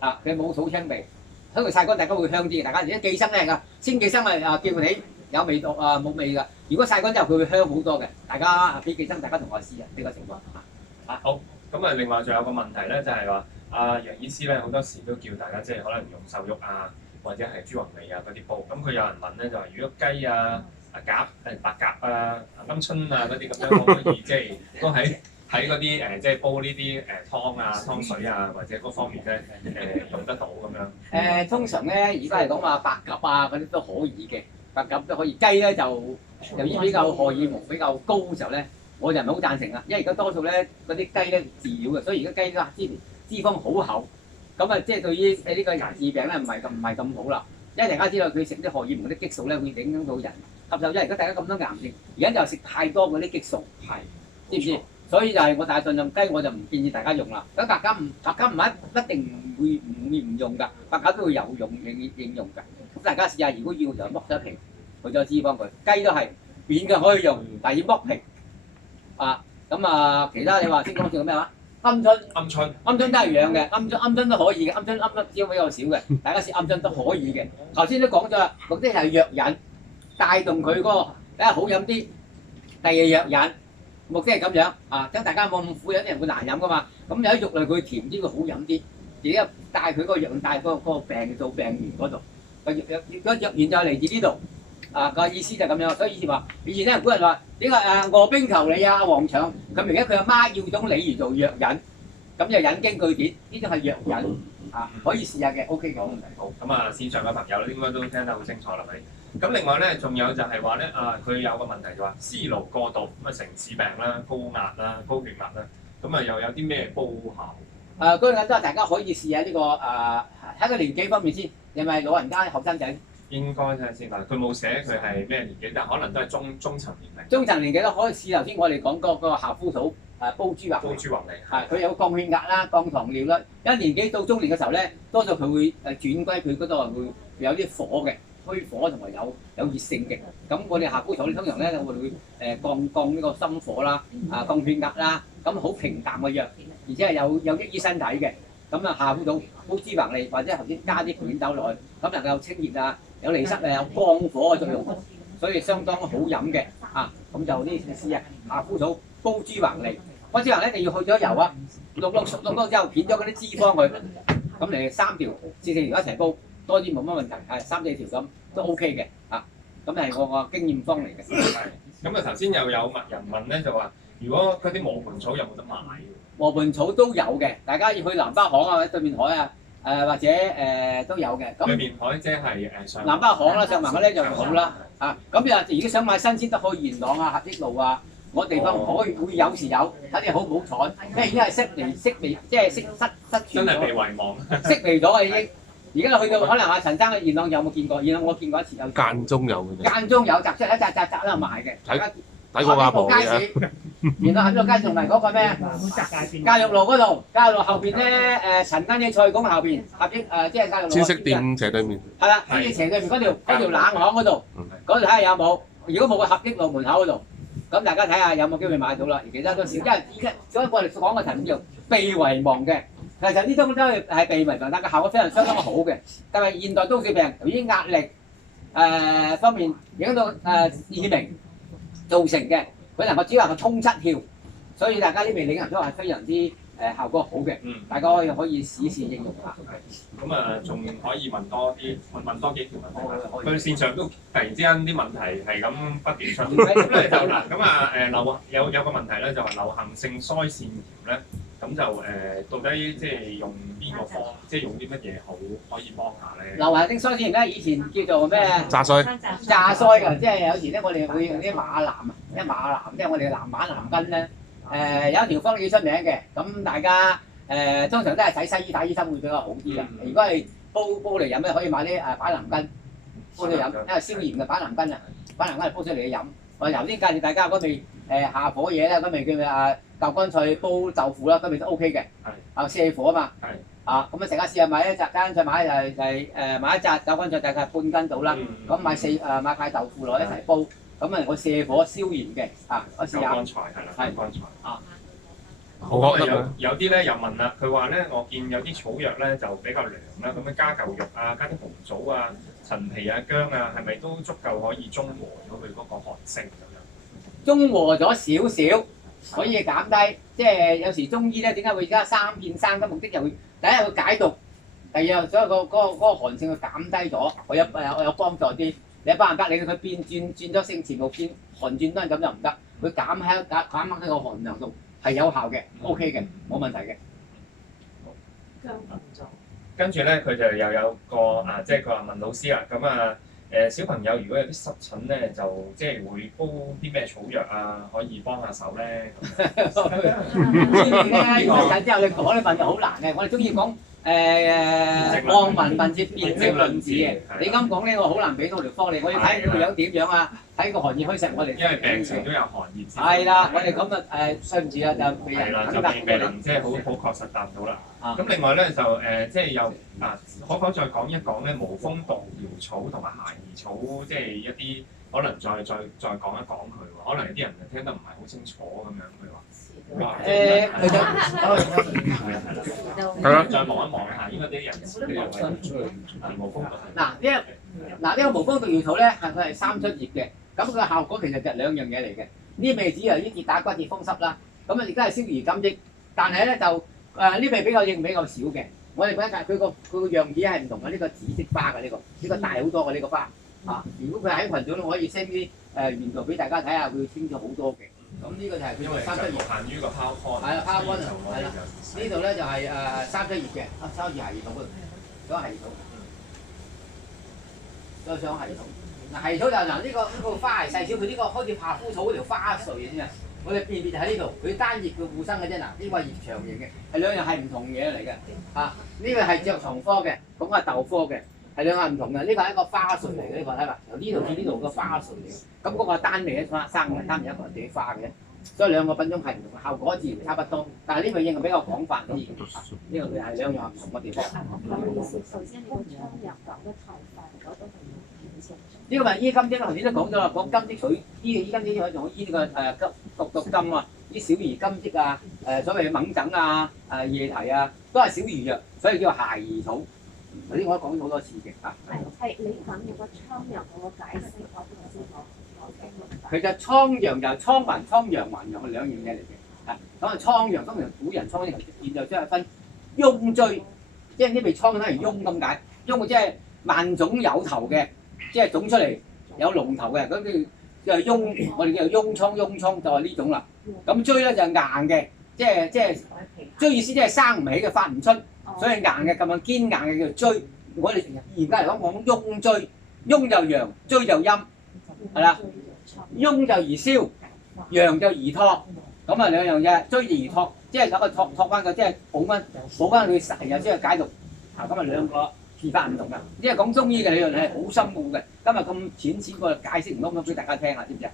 啊，佢冇草青味，所以曬乾大家會香啲。大家而家寄生咧㗎，先寄生咪叫你有味道冇味㗎。如果曬乾之後佢會香好多嘅，大家俾寄生，大家同我試下呢個情況啊。好，咁另外仲有個問題咧，就係話。楊醫師咧好多時都叫大家即係可能用瘦肉啊，或者係豬橫脷啊嗰啲煲。咁佢有人問咧就話，如果雞啊、白鴿啊、鵪鶉啊嗰啲咁樣，可唔可以即係都喺嗰啲即係煲呢啲湯啊、湯水啊，或者嗰方面咧用得到咁樣？通常咧而家嚟講話白鴿啊嗰啲都可以嘅，白鴿都可以。雞咧就由於比較荷爾蒙比較高嘅時候咧，我就唔係好贊成啦，因為而家多數咧嗰啲雞咧飼料嘅，所以而家雞啦脂肪好厚，咁啊即係對於呢個牙治病咧唔係咁好啦。因為大家知道佢食啲荷爾蒙嗰啲激素咧會影響到人吸收，因為而家大家咁多癌症，而家就食太多嗰啲激素，知唔知？所以就係我大盡量雞我就唔建議大家用啦。咁白鴿唔一定唔用㗎，白鴿都會有用應用㗎。咁大家試下，如果要就剝咗皮，去咗脂肪佢。雞都係扁嘅可以用，但係要剝皮啊。咁其他你話先講叫咩話？鵪鶉都係養嘅，鵪鶉都可以嘅，鵪鶉只比較少嘅，大家試鵪鶉都可以嘅。頭先都講咗啦，目的係藥引，帶動佢嗰個好飲啲，第二藥引，目的係咁樣啊，等大家冇咁苦，有啲人會難飲噶嘛。咁有啲肉類佢甜啲，佢好飲啲，而家帶佢嗰個藥帶嗰個病到病源嗰度，個藥源就係嚟自呢度。個意思就咁樣，所以以前咧古人話呢個臥冰求鯉啊，黃腸，咁而家佢阿媽要種鯉魚做藥引，咁就引經據典，呢種係藥引可以試下嘅 ，OK 嘅。好，咁線上嘅朋友應該都聽得好清楚啦，咪？咁另外咧，仲有就係話咧佢有個問題就話思勞過度，咁城市病啦、高壓啦、高血壓啦，咁又有啲咩煲效？嗰樣都係大家可以試下呢個喺個年紀方面先，係咪老人家後生仔？應該睇下先啦，佢冇寫佢係咩年紀，但可能都係中層年齡。中層年紀都可以試頭先我哋講嗰個夏枯草煲豬橫煲豬橫脷係佢有降血壓啦、降糖尿啦。一年紀到中年嘅時候咧，多數佢會轉歸佢嗰度會有啲火嘅，虛火同埋有熱性嘅。咁我哋夏枯草咧通常咧我哋會降呢個心火啦、降血壓啦，咁好平淡嘅藥，而且係有益於身體嘅。咁啊夏枯草煲豬橫脷或者頭先加啲卷豆落去，咁能夠有清熱啊、有利濕啊、有降火嘅作用，所以相當好飲嘅。咁就呢件事啊，夏枯草煲豬橫脷。煲豬橫脷一定要去咗油啊，淥熟咗之後片咗嗰啲脂肪佢，咁嚟3條至4條一齊煲，多啲冇乜問題，係3、4條咁都 OK 嘅。咁係我個經驗方嚟嘅。咁啊頭先又有人問咧，就話如果嗰啲磨盤草有冇得買？磨盤草都有嘅，大家要去南北行啊，或者對面海啊，或者都有嘅。咁對面海即係上南北行啦，上環嗰啲就好啦。咁如果想買新鮮得可以元朗啊、合益路啊，我地方可以會有時有，睇你好唔好彩，因為已經係式微，即係失傳真係被咗，遺忘。式微咗啊已經。而家去到可能阿陳生嘅元朗有冇見過？元朗我見過一次有。間中有嘅啫。間中有摘出一紮喺度賣嘅。睇過阿婆街市，元朗合益路街市同埋嗰個咩？教育路嗰度，教育路後邊咧陳家嘅菜館後邊，合益即係教育路。千色店斜對面。係啦，跟住斜對面嗰條冷巷嗰度，嗰度睇下有冇。如果冇個合益路門口嗰度，咁大家睇下有冇機會買到啦。其他都少，因為依家所以我哋講嘅題目叫被遺忘嘅。其實呢種都係被遺忘，但係效果非常相當好嘅。但係現代都市病由於壓力方面影響到耳鳴造成嘅，佢能夠只能夠沖七竅，所以大家呢味領人都係非常之效果好嘅。大家可以試試應用下。咁啊，仲可以問多幾條問題。佢線上都突然之間啲問題係咁不斷出，咁咧就嗱，咁啊有個問題咧，就話流行性腮腺炎咧，咁就到底即係用邊個方，即係用啲乜嘢好可以幫下咧？流行性腮腺炎咧，以前叫做咩？炸腮。炸腮㗎，即係有時咧，我哋會用啲馬藍即係我哋嘅馬藍根咧。有一條方幾出名嘅，咁大家通常都係睇西醫打醫生會比較好啲嘅。如果係煲嚟飲咧，可以買啲板藍根煲嚟飲，因為消炎嘅板藍根啊，板藍根係煲出嚟嘅飲。我頭先介紹大家嗰味下火嘢咧，嗰味叫咩豆乾脆煲豆腐啦，嗰味都 OK 嘅。瀉火啊嘛。咁成家試下買一紮豆乾脆買買一紮豆乾脆大概半斤到啦。咁買塊豆腐落一齊煲。咁我瀉火燒炎嘅，我試下。乾菜係啦，乾菜。好有啲咧又問啦，佢話咧我見有啲草藥咧就比較涼啦，咁樣加嚿肉啊，加啲紅棗啊、陳皮啊、薑啊，係咪都足夠可以中和咗佢嗰個寒性咁樣？中和咗少少，可以減低。即係有時中醫咧點解會加3片生嘅目的就會第一佢解毒，第二所以嗰個寒性佢減低咗，我有幫助啲。你百分百你佢轉咗性全部變寒轉都係咁就唔得，佢減輕個寒涼度係有效嘅 ，OK 嘅，冇問題嘅。跟住咧，佢就又有個即係佢話問老師啊，咁小朋友如果有啲濕疹咧，就即係會煲啲咩草藥啊，可以幫下手咧？呢個陣之後你講呢份就好難嘅，我哋中意講。望聞問切辨證論治嘅，你咁講呢，我好難俾到條方你，我要睇佢個樣點樣啊，睇個寒熱虛實，我哋因為病情都有寒熱。係啦，我哋咁啊對唔住啦，就未能即係好確實答到啦。咁另外咧就即係又可否再講一講咧無風動搖草同埋鞋兒草，即係一啲可能再講一講佢喎，可能有啲人聽得唔係好清楚咁樣佢話。係啦，再望一望下，應該啲人無風動。呢個無風動搖草咧，佢係3出葉嘅，咁佢嘅效果其實就2樣嘢嚟嘅。呢味只係啲跌打骨、跌風濕啦，咁而家係消炎甘益，但係咧就呢味比較少嘅。我哋覺得佢個樣子係唔同嘅，呢個紫色花嘅呢個大好多嘅呢個花。如果佢喺群組，我可以 send 啲原圖俾大家睇下，會清楚好多嘅。咁呢個就係佢3出葉。限於個拋開。係啦，拋開係啦。呢度咧就係3出葉嘅，3出葉係土嗰度，嗰個係土。再上係土。係土就呢個花係細小，佢呢個好似夏枯草嗰條花穗嘅啫。我哋辨別就喺呢度，佢單葉嘅互生嘅啫。呢個係葉長型嘅，係兩樣係唔同嘢嚟嘅。呢個係著蟲科嘅，咁係豆科嘅，係兩樣唔同嘅。呢個係一個花穗嚟嘅，呢個睇下由呢度至呢度嘅花穗嚟嘅。咁嗰個單味一生嘅，單味一個地花嘅啫。所以兩個品種係唔同，效果自然差不多。但係呢味應用比較廣泛啲，呢個佢係兩樣唔同嘅地方。首先，呢個蒼芫豆嘅頭髮嗰度係偏前。呢個咪醫金精，頭先都講咗啦，講金積水，醫金精可以用醫呢個毒金啊，啲小兒金積啊，所謂猛疹啊、夜啼啊，都係小兒藥，所以叫做孩兒草。頭先我都講咗好多次嘅嚇。係你講嗰個蒼芫嗰個解釋，我唔知我聽明白。其實蒼陽就蒼還蒼陽還陽係兩樣嘢嚟嘅。咁啊蒼陽，當然古人蒼芫現就即係分翁猐，即係呢味蒼等於翁咁解。翁即係萬種有頭嘅，即係種出嚟有龍頭嘅，咁叫做翁，我哋叫做翁蒼就係呢種啦。咁猐咧就係硬嘅，即係猐意思即係生唔起嘅，發唔出，所以硬嘅咁樣堅硬嘅叫猐。我哋而家嚟講翁猐，翁就陽，猐就陰，係啦。翁就宜燒，陽就宜托，咁啊兩樣嘢，猐就宜托，即係有個托翻佢，即係補翻佢成日先去解毒。咁啊兩個字法唔同㗎，因為講中醫嘅理論係好深奧嘅，今日咁淺個解釋唔多，咁俾大家聽下，知唔知啊？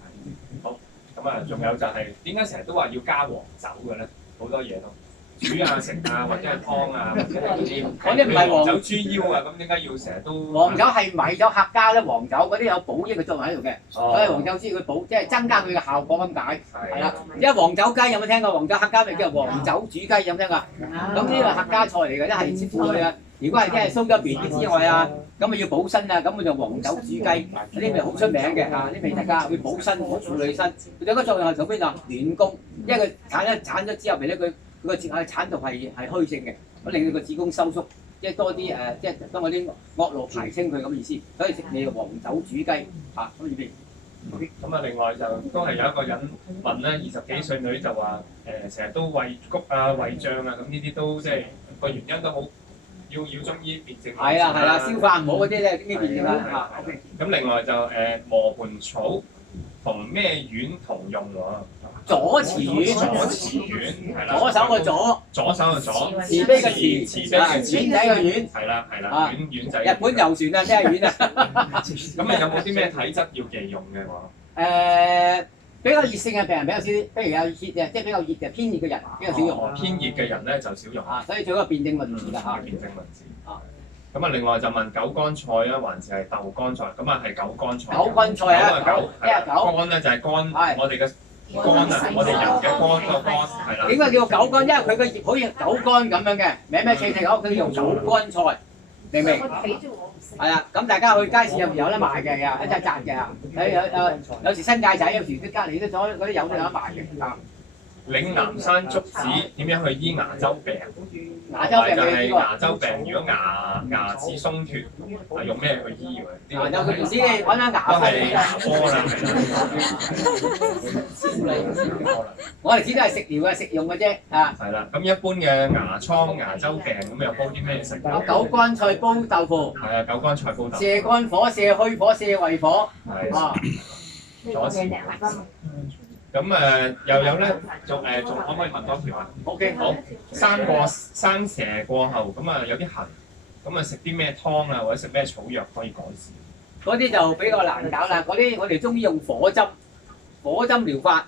好，咁啊仲有就係點解成日都話要加黃酒嘅咧？好多嘢都。煮啊食啊或者係湯啊或者係嗰啲唔係黃酒豬腰啊，咁點解要成日都？黃酒係米酒客家咧，黃酒嗰啲有補益嘅作用喺度嘅，所以黃酒知佢補即係增加佢嘅效果咁解，係啦。因為黃酒雞有冇聽過？黃酒客家咪叫黃酒煮雞有冇聽過？咁呢個客家菜嚟嘅，一係切菜啊。如果係即係蘇州邊啲之外啊，咁啊要補身啊，咁佢就黃酒煮雞，呢味好出名嘅嚇，呢味大家會補身補婦女身，佢有個作用係做邊度？暖宮，因為佢產咗之後咪咧佢。個產道係虛性嘅，咁令到個子宮收縮，即係多啲即係當嗰啲惡露排清佢咁意思。所以食你黃酒煮雞嚇咁裏邊。咁啊，另外就都係有一個人問咧，20幾歲女就話成日都胃谷啊、胃脹啊，咁呢啲都即係個原因都好，要中醫辨證。係啊，消化唔好嗰啲咧，中醫辨證啦嚇。咁另外就磨盤草同咩丸同用喎？左慈丸，係啦，左手個左，慈悲個慈，丸仔個丸，係啦，丸仔。日本遊船啊，咩丸啊？咁你有冇啲咩體質要忌用嘅喎？比較熱性嘅病人比較少啲，譬如有熱嘅，即係比較熱嘅偏熱嘅人比較少用。偏熱嘅人咧就少用。所以做一個辨證論治啦嚇。辨證論治。咁啊，另外就問韭乾菜啊，還是係豆乾菜？咁啊係韭乾菜。韭乾菜啊，韭乾咧就係乾，我哋嘅乾啊，我哋人嘅乾個乾係啦。點解叫韭乾？因為佢個葉好似韭乾咁樣嘅，名企好，佢用韭乾菜，明唔明？係啊，咁大家去街市入面有得賣嘅，一紮紮嘅。有時新界仔，有時啲隔離嗰啲有得賣嘅。嶺南山竹子點樣去醫牙周病？牙周病就係牙周病，如果牙齒鬆脱，係用咩去醫㗎？有佢唔知你揾下牙都係牙科啦，我哋只都係食療嘅，食用嘅啫啊。係啦，咁一般嘅牙瘡、牙周病咁又煲啲咩食？有韭乾菜煲豆腐。係啊，韭乾菜煲豆腐。瀉肝火、瀉虛火、瀉胃火。係啊。左慈。咁又有咧，仲可唔可以問多條啊 ？OK， 好。生蛇過後，咁啊有啲痕，咁啊食啲咩湯啊，或者食咩草藥可以改善？嗰啲就比較難搞啦。嗰啲我哋中醫用火針療法。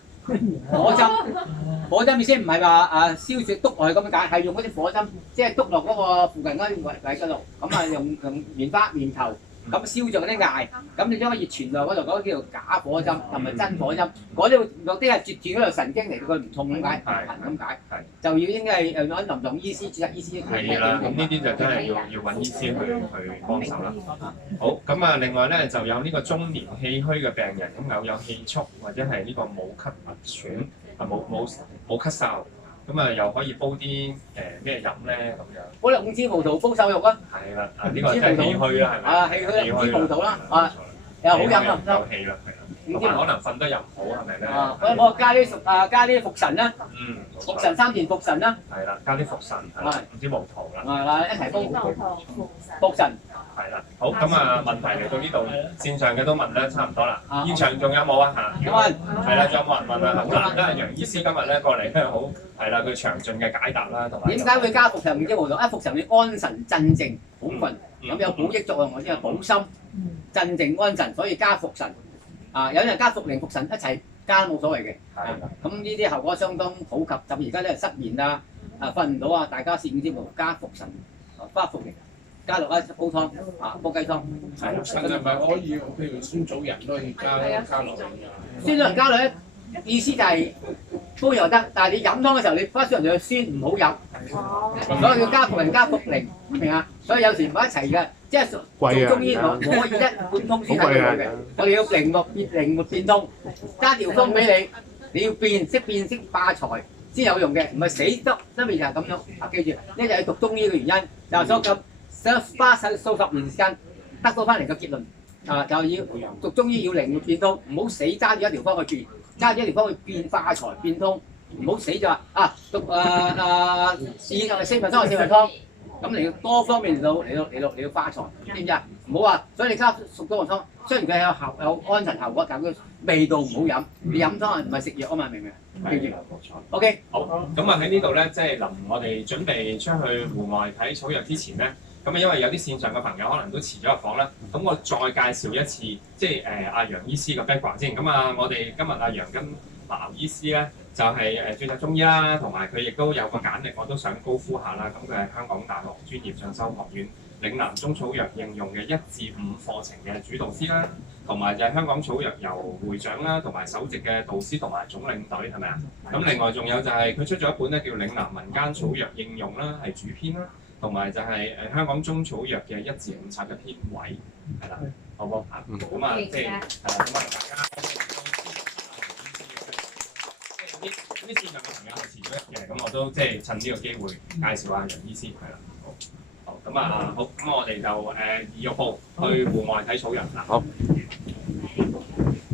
火針意思唔係話燒雪篤落去咁解，係用嗰啲火針，即係篤落嗰個附近嗰啲位嗰度，咁啊用棉花棉頭。咁燒著嗰啲艾，咁你將個熱傳落嗰度，嗰個叫做假火針，同埋真火針。嗰啲有啲係截斷嗰條神經嚟，佢唔痛咁解，痕咁解，就要應該係揾臨床醫師、註冊醫師。係啦，咁呢啲就真係要揾醫師去幫手啦。好，咁啊，另外咧就有呢個中年氣虛嘅病人，咁偶有氣促或者係呢個冇咳喘冇咳嗽。咁啊，又可以煲啲咩飲咧咁樣？煲五枝葡萄煲瘦肉啊！係啦，呢個真係氣虛啦，係咪？氣虛五枝葡萄啦，又好飲啊！有氣啦，係啦。可能瞓得又唔好，係咪咧？我加啲茯神啦。茯神3田茯神啦。係啦，加啲茯神，唔知無糖啦。係啦，一齊煲茯神。係啦，好咁啊，問題嚟到呢度，線上嘅都問得差唔多啦。現場仲有冇啊？嚇，有問。係啦，仲有冇人問啊？好難得，楊醫師今日咧過嚟咧，好係啦，佢詳盡嘅解答啦，同埋點解會加茯神五枝葡萄？茯神要安神鎮靜補腎，咁有補益作用，或者係補心鎮靜安神，所以加茯神。有人加茯苓、茯神一齊加都冇所謂嘅。係咁呢啲效果相當普及，特別而家咧失眠啊、瞓唔到啊，大家試驗之後加復神、加復靈、加落一煲湯煲雞湯。係神係咪可以？譬如酸棗仁都可以加落去㗎。酸棗仁加落咧，意思就係煲又得，但係你飲湯嘅時候，你不酸就酸，唔好飲。所以要加復靈、加復靈，明啊？所以有時唔係一齊嘅，即係做中醫唔可以一碗湯先睇到佢嘅。我哋要靈活變通，加條方俾你，你要識變識化財先有用嘅，唔係死得真係就係咁樣。記住，呢就係讀中醫嘅原因，就係所咁想花數十年時間得到翻嚟嘅結論。就要讀中醫要靈活變通，唔好死揸住一條方去變，揸住一條方去變化財變通，唔好死就話讀四物湯，咁你要多方面嚟到化財，知唔知啊？唔好話，所以你加熟多個湯，雖然佢有安神效果，但係佢味道唔好飲。你飲湯唔係食藥啊嘛，明唔明？記住。OK。好，咁啊喺呢度咧，即係臨我哋準備出去戶外睇草藥之前咧。咁因為有啲線上嘅朋友可能都遲咗入房啦，咁我再介紹一次，即係阿楊醫師嘅 background 先。咁啊，我哋今日阿楊跟藍醫師咧，就係註冊中醫啦，同埋佢亦都有個簡歷，我都想高呼下啦。咁佢係香港大學專業進修學院嶺南中草藥應用嘅1至5課程嘅主導師啦，同埋就係香港草藥由會長啦，同埋首席嘅導師同埋總領隊，係咪啊？咁另外仲有就係佢出咗一本咧叫《嶺南民間草藥應用》啦，係主編啦。同埋就係香港中草藥嘅1至5冊嘅編委，係啦，好唔好啊？咁啊，即係咁啊，大家即係啲線上嘅朋友係遲咗入嘅，咁我都即係趁呢個機會介紹下楊醫師，係啦，好，咁啊，好，咁我哋就2、6號去戶外睇草藥啦。好。